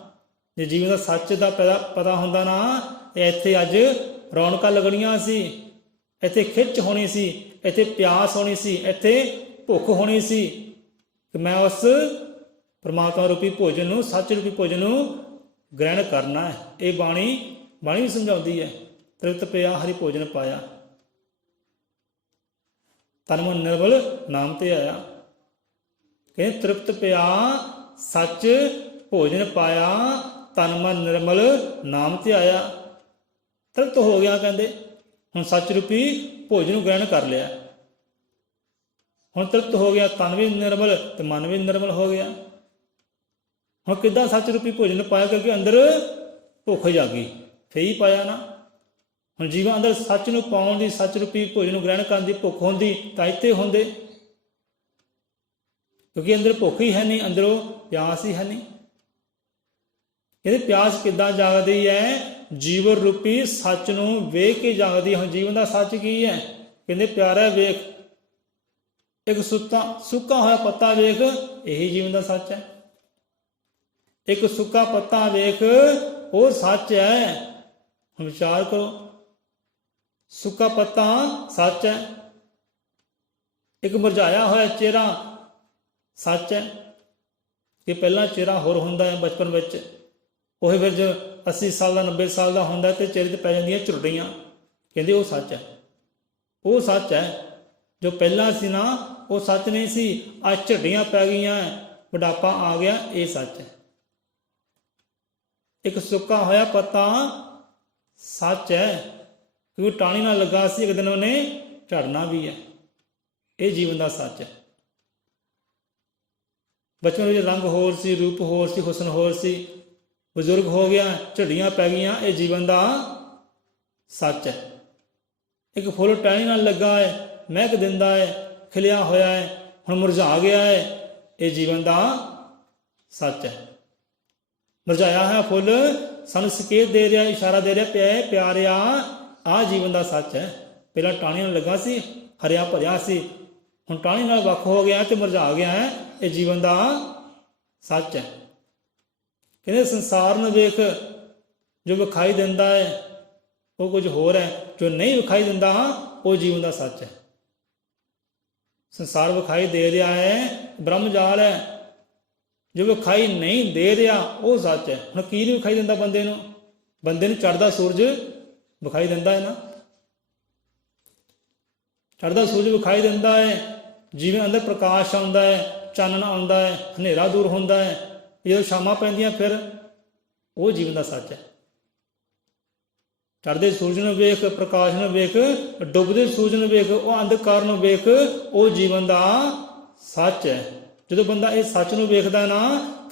ਜੇ ਜੀਵਨ ਦਾ ਸੱਚ ਦਾ ਪਤਾ ਹੁੰਦਾ ਨਾ, ਤੇ ਇੱਥੇ ਅੱਜ ਰੌਣਕਾਂ ਲੱਗਣੀਆਂ ਸੀ, ਇੱਥੇ ਖਿੱਚ ਹੋਣੀ ਸੀ, ਇੱਥੇ ਪਿਆਸ ਹੋਣੀ ਸੀ, ਇੱਥੇ ਭੁੱਖ ਹੋਣੀ ਸੀ ਕਿ ਮੈਂ ਉਸ ਪਰਮਾਤਮਾ ਰੂਪੀ ਭੋਜਨ ਨੂੰ, ਸੱਚ ਰੂਪੀ ਭੋਜਨ ਨੂੰ ਗ੍ਰਹਿਣ ਕਰਨਾ ਹੈ। ਇਹ ਬਾਣੀ ਵੀ ਸਮਝਾਉਂਦੀ ਹੈ, ਤ੍ਰਿਪਤ ਪਿਆ ਹਰੀ ਭੋਜਨ ਪਾਇਆ, ਤਨ ਮਨ ਨਿਰਮਲ ਨਾਮ ਤੇ ਆਇਆ। ਕਹਿੰਦੇ ਤ੍ਰਿਪਤ ਪਿਆ ਸੱਚ ਭੋਜਨ ਪਾਇਆ, ਤਨ ਮਨ ਨਿਰਮਲ ਨਾਮ ਧਿਆਇਆ। ਤ੍ਰਿਪਤ ਹੋ ਗਿਆ, ਕਹਿੰਦੇ ਹੁਣ ਸੱਚ ਰੂਪੀ ਭੋਜਨ ਨੂੰ ਗ੍ਰਹਿਣ ਕਰ ਲਿਆ। ਹੁਣ ਤ੍ਰਿਪਤ ਹੋ ਗਿਆ, ਤਨ ਵੀ ਨਿਰਮਲ ਤੇ ਮਨ ਵੀ ਨਿਰਮਲ ਹੋ ਗਿਆ। ਹੁਣ ਕਿੱਦਾਂ ਸੱਚ ਰੂਪੀ ਭੋਜਨ ਪਾਇਆ? ਕਿਉਂਕਿ ਅੰਦਰ ਭੁੱਖ ਜਾਗੀ, ਫੇਰ ਹੀ ਪਾਇਆ ਨਾ। ਹੁਣ ਜੀਵਾਂ ਅੰਦਰ ਸੱਚ ਨੂੰ ਪਾਉਣ ਦੀ, ਸੱਚ ਰੂਪੀ ਭੋਜਨ ਨੂੰ ਗ੍ਰਹਿਣ ਕਰਨ ਦੀ ਭੁੱਖ ਹੁੰਦੀ ਤਾਂ ਇੱਥੇ ਹੁੰਦੇ, ਕਿਉਂਕਿ ਅੰਦਰ ਭੁੱਖ ਹੀ ਹੈ ਨਹੀਂ, ਅੰਦਰੋਂ ਪਿਆਸ ਹੀ ਹੈ ਨਹੀਂ। ਕਹਿੰਦੇ ਪਿਆਸ ਕਿੱਦਾਂ ਜਾਗਦੀ ਹੈ? ਜੀਵਨ ਰੂਪੀ ਸੱਚ ਨੂੰ ਵੇਖ ਕੇ ਜਾਗਦੀ। ਹੁਣ ਜੀਵਨ ਦਾ ਸੱਚ ਕੀ ਹੈ? ਕਹਿੰਦੇ ਪਿਆਰਾ ਵੇਖ, ਇੱਕ ਸੁੱਕਾ ਹੋਇਆ ਪੱਤਾ ਵੇਖ, ਇਹੀ ਜੀਵਨ ਦਾ ਸੱਚ ਹੈ। ਇੱਕ ਸੁੱਕਾ ਪੱਤਾ ਵੇਖ, ਉਹ ਸੱਚ ਹੈ। ਹੁਣ ਵਿਚਾਰ ਕਰੋ, ਸੁੱਕਾ ਪੱਤਾ ਸੱਚ ਹੈ, ਇੱਕ ਮੁਰਝਾਇਆ ਹੋਇਆ ਚਿਹਰਾ ਸੱਚ ਹੈ। ਕਿ ਪਹਿਲਾਂ ਚਿਹਰਾ ਹੋਰ ਹੁੰਦਾ ਹੈ ਬਚਪਨ ਵਿੱਚ, ਉਹ ਫਿਰ ਜੋ 80 ਸਾਲ ਦਾ 90 ਸਾਲ ਦਾ ਹੁੰਦਾ ਤੇ ਚਿਹਰੇ 'ਤੇ ਪੈ ਜਾਂਦੀਆਂ ਝੁਰੜੀਆਂ, ਕਹਿੰਦੇ ਉਹ ਸੱਚ ਹੈ। ਉਹ ਸੱਚ ਹੈ ਜੋ ਪਹਿਲਾਂ ਸੀ ਨਾ, ਉਹ ਸੱਚ ਨਹੀਂ ਸੀ। ਅੱਜ ਝੁਰੜੀਆਂ ਪੈ ਗਈਆਂ, ਬੁਢਾਪਾ ਆ ਗਿਆ, ਇਹ ਸੱਚ ਹੈ। ਇੱਕ ਸੁੱਕਾ ਹੋਇਆ ਪੱਤਾ ਸੱਚ ਹੈ, ਕਿਉਂਕਿ ਟਾਹਣੀ ਨਾਲ ਲੱਗਾ ਸੀ, ਇੱਕ ਦਿਨ ਉਹਨੇ ਝੜਨਾ ਵੀ ਹੈ। ਇਹ ਜੀਵਨ ਦਾ ਸੱਚ ਹੈ। ਬਚਪਨ ਵਿੱਚ ਰੰਗ ਹੋਰ ਸੀ, ਰੂਪ ਹੋਰ ਸੀ, ਹੁਸਨ ਹੋਰ ਸੀ, ਬਜ਼ੁਰਗ ਹੋ ਗਿਆ, ਝੜੀਆਂ ਪੈ ਗਈਆਂ, ਇਹ ਜੀਵਨ ਦਾ ਸੱਚ ਹੈ। ਇੱਕ ਫੁੱਲ ਟਾਹਣੀ ਨਾਲ ਲੱਗਾ ਹੈ, ਮਹਿਕ ਦਿੰਦਾ ਹੈ, ਖਿਲਿਆ ਹੋਇਆ ਹੈ, ਹੁਣ ਮੁਰਝਾ ਗਿਆ ਹੈ, ਇਹ ਜੀਵਨ ਦਾ ਸੱਚ ਹੈ। ਮੁਰਝਾਇਆ ਹੋਇਆ ਫੁੱਲ ਸਾਨੂੰ ਸੰਕੇਤ ਦੇ ਰਿਹਾ, ਇਸ਼ਾਰਾ ਦੇ ਰਿਹਾ, ਪਿਆਰਿਆ ਆਹ ਜੀਵਨ ਦਾ ਸੱਚ ਹੈ। ਪਹਿਲਾਂ ਟਾਹਣੀ ਨਾਲ ਲੱਗਾ ਸੀ, ਹਰਿਆ ਭਰਿਆ ਸੀ, ਹੁਣ ਟਾਹਣੀ ਨਾਲ ਵੱਖ ਹੋ ਗਿਆ ਤੇ ਮੁਰਝਾ ਗਿਆ ਹੈ, ਇਹ ਜੀਵਨ ਦਾ ਸੱਚ ਹੈ। ਕਹਿੰਦੇ ਸੰਸਾਰ ਨੂੰ ਵੇਖ, ਜੋ ਵਿਖਾਈ ਦਿੰਦਾ ਹੈ ਉਹ ਕੁਝ ਹੋਰ ਹੈ, ਜੋ ਨਹੀਂ ਵਿਖਾਈ ਦਿੰਦਾ ਉਹ ਜੀਵਨ ਦਾ ਸੱਚ ਹੈ। ਸੰਸਾਰ ਵਿਖਾਈ ਦੇ ਰਿਹਾ ਹੈ, ਬ੍ਰਹਮ ਜਾਲ ਹੈ। ਜੋ ਵਿਖਾਈ ਨਹੀਂ ਦੇ ਰਿਹਾ ਉਹ ਸੱਚ ਹੈ। ਹੁਣ ਕੀ ਨਹੀਂ ਵਿਖਾਈ ਦਿੰਦਾ ਬੰਦੇ ਨੂੰ? ਬੰਦੇ ਨੂੰ ਚੜ੍ਹਦਾ ਸੂਰਜ ਵਿਖਾਈ ਦਿੰਦਾ ਹੈ ਨਾ, ਚੜ੍ਹਦਾ ਸੂਰਜ ਵਿਖਾਈ ਦਿੰਦਾ ਹੈ। ਜਿਵੇਂ ਅੰਦਰ ਪ੍ਰਕਾਸ਼ ਆਉਂਦਾ ਹੈ, ਚਾਨਣ ਆਉਂਦਾ ਹੈ, ਹਨੇਰਾ ਦੂਰ ਹੁੰਦਾ ਹੈ, ਜਦੋਂ ਸ਼ਾਮਾਂ ਪੈਂਦੀਆਂ ਫਿਰ ਉਹ ਜੀਵਨ ਦਾ ਸੱਚ ਹੈ। ਚੜ੍ਹਦੇ ਸੂਰਜ ਨੂੰ ਵੇਖ, ਪ੍ਰਕਾਸ਼ ਨੂੰ ਵੇਖ, ਡੁੱਬਦੇ ਸੂਰਜ ਨੂੰ ਵੇਖ, ਉਹ ਅੰਧਕਾਰ ਨੂੰ ਵੇਖ, ਉਹ ਜੀਵਨ ਦਾ ਸੱਚ ਹੈ। ਜਦੋਂ ਬੰਦਾ ਇਹ ਸੱਚ ਨੂੰ ਵੇਖਦਾ ਨਾ,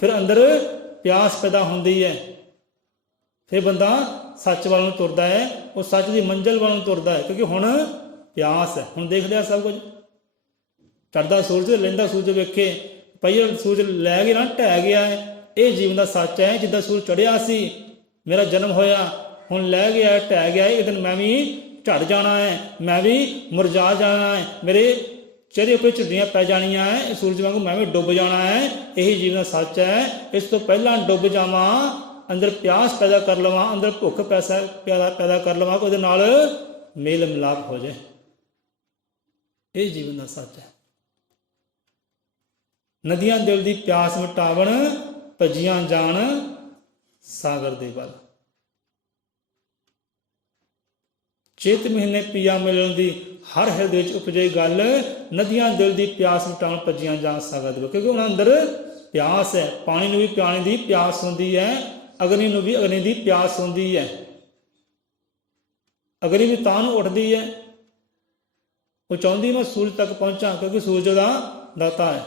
ਫਿਰ ਅੰਦਰ ਪਿਆਸ ਪੈਦਾ ਹੁੰਦੀ ਹੈ, ਫਿਰ ਬੰਦਾ ਸੱਚ ਵੱਲ ਨੂੰ ਤੁਰਦਾ ਹੈ, ਉਹ ਸੱਚ ਦੀ ਮੰਜ਼ਿਲ ਵੱਲ ਨੂੰ ਤੁਰਦਾ ਹੈ, ਕਿਉਂਕਿ ਹੁਣ ਪਿਆਸ ਹੈ। ਹੁਣ ਦੇਖ ਲਿਆ ਸਭ ਕੁਝ, ਚੜ੍ਹਦਾ ਸੂਰਜ, ਲਹਿੰਦਾ ਸੂਰਜ ਵੇਖੇ, ਪਹਿਲਾਂ ਸੂਰਜ ਲੈ ਗਿਆ ਨਾ, ਢਹਿ ਗਿਆ ਹੈ, ਇਹ ਜੀਵਨ ਦਾ ਸੱਚ ਹੈ। ਜਿੱਦਾਂ ਸੂਰਜ ਚੜ੍ਹਿਆ ਸੀ, ਮੇਰਾ ਜਨਮ ਹੋਇਆ, ਹੁਣ ਲੈ ਗਿਆ, ਢਹਿ ਗਿਆ, ਇੱਕ ਦਿਨ ਮੈਂ ਵੀ ਝੜ ਜਾਣਾ ਹੈ, ਮੈਂ ਵੀ ਮੁਰਝਾ ਜਾਣਾ ਹੈ, ਮੇਰੇ ਚਿਹਰੇ ਉੱਪਰ ਝੁੱਡੀਆਂ ਪੈ ਜਾਣੀਆਂ ਹੈ, ਇਹ ਸੂਰਜ ਵਾਂਗੂ ਮੈਂ ਵੀ ਡੁੱਬ ਜਾਣਾ ਹੈ, ਇਹੀ ਜੀਵਨ ਦਾ ਸੱਚ ਹੈ। ਇਸ ਤੋਂ ਪਹਿਲਾਂ ਡੁੱਬ ਜਾਵਾਂ, ਅੰਦਰ ਪਿਆਸ ਪੈਦਾ ਕਰ ਲਵਾਂ, ਅੰਦਰ ਭੁੱਖ ਪੈਦਾ ਕਰ ਲਵਾਂ, ਉਹਦੇ ਨਾਲ ਮੇਲ ਮਿਲਾਪ ਹੋ ਜਾਏ, ਇਹ ਜੀਵਨ ਦਾ ਸੱਚ ਹੈ। ਨਦੀਆਂ ਦਿਲ ਦੀ ਪਿਆਸ ਮਿਟਾਵਣ, ਭੱਜੀਆਂ ਜਾਣ ਸਾਗਰ ਦੇ ਵੱਲ। ਚੇਤ ਮਹੀਨੇ ਪੀਆ ਮਿਲਣ ਦੀ ਹਰ ਹਿਰਦੇ ਵਿੱਚ ਉਪਜੇ ਗੱਲ, ਨਦੀਆਂ ਦਿਲ ਦੀ ਪਿਆਸ ਮਿਟਾਉਣ, ਭੱਜੀਆਂ ਜਾਣ ਸਾਗਰ ਦੇ ਵੱਲ। ਕਿਉਂਕਿ ਉਹਨਾਂ ਅੰਦਰ ਪਿਆਸ ਹੈ। ਪਾਣੀ ਨੂੰ ਵੀ ਪਾਣੀ ਦੀ ਪਿਆਸ ਹੁੰਦੀ ਹੈ, ਅਗਨੀ ਨੂੰ ਵੀ ਅਗਨੀ ਦੀ ਪਿਆਸ ਹੁੰਦੀ ਹੈ। ਅਗਨੀ ਵੀ ਤਾਂ ਨੂੰ ਉੱਠਦੀ ਹੈ, ਉਹ ਚਾਹੁੰਦੀ ਮੈਂ ਸੂਰਜ ਤੱਕ ਪਹੁੰਚਾਂ, ਕਿਉਂਕਿ ਸੂਰਜ ਦਾ ਦਾਤਾ ਹੈ।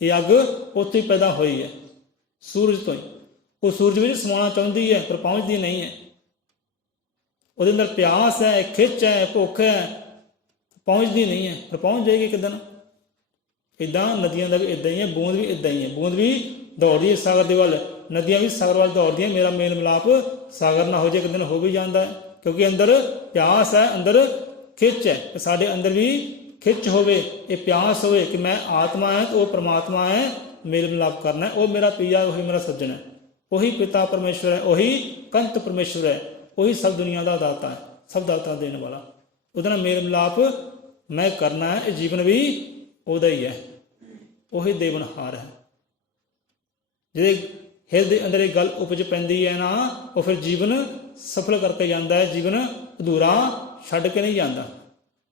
ਇਹ ਅੱਗ ਉੱਥੇ ਹੀ ਪੈਦਾ ਹੋਈ ਹੈ, ਸੂਰਜ ਤੋਂ ਹੀ। ਉਹ ਸੂਰਜ ਵਿੱਚ ਸਮਾਉਣਾ ਚਾਹੁੰਦੀ ਹੈ, ਪਰ ਪਹੁੰਚਦੀ ਨਹੀਂ ਹੈ। ਉਹਦੇ ਅੰਦਰ ਪਿਆਸ ਹੈ, ਖਿੱਚ ਹੈ, ਭੁੱਖ ਹੈ, ਪਹੁੰਚਦੀ ਨਹੀਂ ਹੈ, ਪਰ ਪਹੁੰਚ ਜਾਏਗੀ ਇੱਕ ਦਿਨ। ਇੱਦਾਂ ਨਦੀਆਂ ਦਾ ਵੀ ਇੱਦਾਂ ਹੀ ਹੈ, ਬੂੰਦ ਵੀ ਇੱਦਾਂ ਹੀ ਹੈ। ਬੂੰਦ ਵੀ ਦੌੜਦੀ ਹੈ ਸਾਗਰ ਦੇ ਵੱਲ, ਨਦੀਆਂ ਵੀ ਸਾਗਰ ਵੱਲ ਦੌੜਦੀਆਂ। ਮੇਰਾ ਮੇਲ ਮਿਲਾਪ ਸਾਗਰ ਨਾਲ ਹੋ ਜਾਏ, ਇੱਕ ਦਿਨ ਹੋ ਵੀ ਜਾਂਦਾ ਹੈ, ਕਿਉਂਕਿ ਅੰਦਰ ਪਿਆਸ ਹੈ, ਅੰਦਰ ਖਿੱਚ ਹੈ। ਸਾਡੇ ਅੰਦਰ ਵੀ ਖਿੱਚ ਹੋਵੇ, ਇਹ ਪਿਆਸ ਹੋਵੇ ਕਿ ਮੈਂ ਆਤਮਾ ਹੈ, ਉਹ ਪਰਮਾਤਮਾ ਹੈ, ਮੇਲ ਮਿਲਾਪ ਕਰਨਾ ਹੈ। ਉਹ ਮੇਰਾ ਪੀਆ, ਉਹੀ ਮੇਰਾ ਸੱਜਣ ਹੈ, ਉਹੀ ਪਿਤਾ ਪਰਮੇਸ਼ਵਰ ਹੈ, ਉਹੀ ਕੰਤ ਪਰਮੇਸ਼ਵਰ ਹੈ, ਉਹੀ ਸਭ ਦੁਨੀਆ ਦਾ ਦਾਤਾ ਹੈ, ਸਭ ਦਾਤਾ ਦੇਣ ਵਾਲਾ। ਉਹਦੇ ਨਾਲ ਮੇਲ ਮਿਲਾਪ ਮੈਂ ਕਰਨਾ ਹੈ। ਇਹ ਜੀਵਨ ਵੀ ਉਹਦਾ ਹੀ ਹੈ, ਉਹੀ ਦੇਵਨਹਾਰ ਹੈ। ਜਿਹਦੇ ਹਿਰਦੇ ਅੰਦਰ ਇਹ ਗੱਲ ਉਪਜ ਪੈਂਦੀ ਹੈ ਨਾ, ਉਹ ਫਿਰ ਜੀਵਨ ਸਫਲ ਕਰਕੇ ਜਾਂਦਾ ਹੈ, ਜੀਵਨ ਅਧੂਰਾ ਛੱਡ ਕੇ ਨਹੀਂ ਜਾਂਦਾ।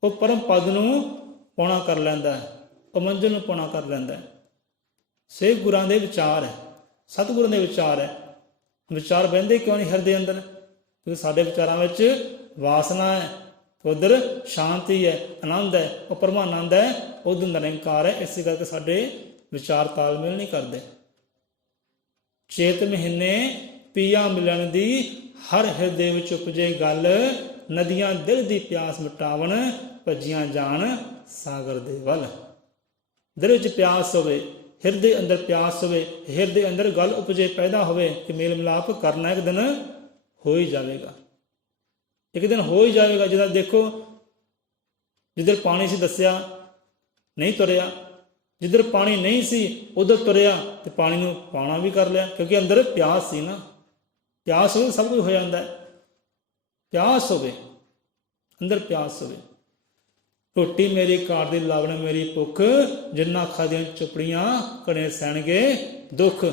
ਉਹ ਪਰਮ ਪਦ ਨੂੰ ਪੌਣਾ ਕਰ ਲੈਂਦਾ ਹੈ, ਉਹ ਮੰਜ਼ਿਲ ਨੂੰ ਪੌਣਾ ਕਰ ਲੈਂਦਾ ਹੈ। ਸੇ ਗੁਰਾਂ ਦੇ ਵਿਚਾਰ ਹੈ, ਸਤਿਗੁਰਾਂ ਦੇ ਵਿਚਾਰ ਹੈ। ਵਿਚਾਰ ਬਹਿੰਦੇ ਕਿਉਂ ਨਹੀਂ ਹਿਰਦੇ ਅੰਦਰ? ਕਿਉਂਕਿ ਸਾਡੇ ਵਿਚਾਰਾਂ ਵਿੱਚ ਵਾਸਨਾ ਹੈ, ਉਧਰ ਸ਼ਾਂਤੀ ਹੈ, ਆਨੰਦ ਹੈ, ਉਹ ਪਰਮਾਨੰਦ ਹੈ, ਉਧਰ ਨਿਰੰਕਾਰ ਹੈ। ਇਸੇ ਕਰਕੇ ਸਾਡੇ ਵਿਚਾਰ ਤਾਲਮੇਲ ਨਹੀਂ ਕਰਦੇ। ਚੇਤ ਮਹੀਨੇ ਪੀਆ ਮਿਲਣ ਦੀ ਹਰ ਹਿਰਦੇ ਵਿੱਚ ਉਪਜੇ ਗੱਲ, ਨਦੀਆਂ ਦਿਲ ਦੀ ਪਿਆਸ ਮਿਟਾਵਣ ਭੱਜੀਆਂ ਜਾਣ ਸਾਗਰ ਦੇ ਵੱਲ। ਦਿਲ ਵਿੱਚ ਪਿਆਸ ਹੋਵੇ, ਹਿਰਦੇ ਅੰਦਰ ਪਿਆਸ ਹੋਵੇ, ਹਿਰਦੇ ਅੰਦਰ ਗੱਲ ਉਪਜੇ, ਪੈਦਾ ਹੋਵੇ ਕਿ ਮੇਲ ਮਿਲਾਪ ਕਰਨਾ ਇੱਕ ਦਿਨ ਹੋ ਹੀ ਜਾਵੇਗਾ, ਇੱਕ ਦਿਨ ਹੋ ਹੀ ਜਾਵੇਗਾ। ਜਿੱਦਾਂ ਦੇਖੋ, ਜਿੱਧਰ ਪਾਣੀ ਸੀ ਦੱਸਿਆ ਨਹੀਂ ਤੁਰਿਆ, ਜਿੱਧਰ ਪਾਣੀ ਨਹੀਂ ਸੀ ਉਧਰ ਤੁਰਿਆ ਤੇ ਪਾਣੀ ਨੂੰ ਪਾਣਾ ਵੀ ਕਰ ਲਿਆ, ਕਿਉਂਕਿ ਅੰਦਰ ਪਿਆਸ ਸੀ ਨਾ। ਪਿਆਸ ਹੋਵੇ ਸਭ ਕੁਝ ਹੋ ਜਾਂਦਾ ਹੈ। ਪਿਆਸ ਹੋਵੇ, ਅੰਦਰ ਪਿਆਸ ਹੋਵੇ। ਰੋਟੀ ਮੇਰੀ ਘਾਟ ਦੀ ਲਾਵਣ ਮੇਰੀ ਭੁੱਖ, ਜਿੰਨਾ ਖਾਦੀਆਂ ਚੁਪੜੀਆਂ ਘਣੇ ਸਹਿਣਗੇ ਦੁੱਖ।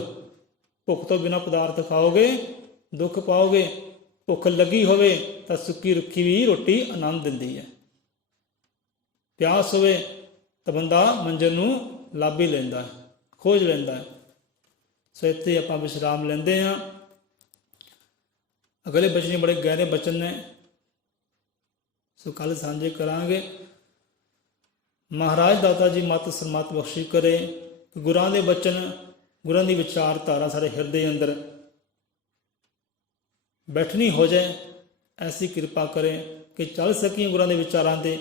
ਭੁੱਖ ਤੋਂ ਬਿਨਾਂ ਪਦਾਰਥ ਖਾਓਗੇ ਦੁੱਖ ਪਾਓਗੇ। ਭੁੱਖ ਲੱਗੀ ਹੋਵੇ ਤਾਂ ਸੁੱਕੀ ਰੁੱਖੀ ਵੀ ਰੋਟੀ ਆਨੰਦ ਦਿੰਦੀ ਹੈ। ਪਿਆਸ ਹੋਵੇ ਤਾਂ ਬੰਦਾ ਮੰਜ਼ਿਲ ਨੂੰ ਲੱਭ ਹੀ ਲੈਂਦਾ ਹੈ, ਖੋਜ ਲੈਂਦਾ ਹੈ। ਸੋ ਇੱਥੇ ਆਪਾਂ ਵਿਸ਼ਰਾਮ ਲੈਂਦੇ ਹਾਂ। ਅਗਲੇ ਬਚਨ ਬੜੇ ਗਹਿਰੇ ਬਚਨ ਨੇ, ਸੋ ਕੱਲ੍ਹ ਸਾਂਝੇ ਕਰਾਂਗੇ। ਮਹਾਰਾਜ ਦਾਤਾ ਜੀ ਮਤ ਸਰਮਤ ਬਖਸ਼ੀ ਕਰੇ। ਗੁਰਾਂ ਦੇ ਬਚਨ, ਗੁਰਾਂ ਦੀ ਵਿਚਾਰਧਾਰਾ ਸਾਡੇ ਹਿਰਦੇ ਅੰਦਰ ਬੈਠਣੀ ਹੋ ਜਾਏ, ਐਸੀ ਕਿਰਪਾ ਕਰੇ ਕਿ ਚੱਲ ਸਕੀਏ ਗੁਰਾਂ ਦੇ ਵਿਚਾਰਾਂ 'ਤੇ,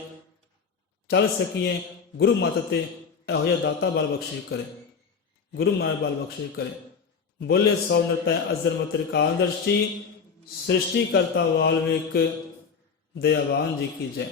ਚੱਲ ਸਕੀਏ ਗੁਰੂ ਮਤ 'ਤੇ। ਇਹੋ ਜਿਹਾ ਦਾਤਾ ਬਲ ਬਖਸ਼ੀ ਕਰੇ, ਗੁਰੂ ਮਹਾਰਾਜ ਬਲ ਬਖਸ਼ੀ ਕਰੇ। ਬੋਲੇ ਸੋ ਨਿਰਭੈ ਅਜ਼ਰ ਮਤ ਤ੍ਰਿਕਾਲਦਰਸ਼ੀ, ਸ੍ਰਿਸ਼ਟੀ ਕਰਤਾ ਵਾਲਮੀਕ, ਦਇਆਵਾਨ ਜੀ ਕੀ ਜੈ।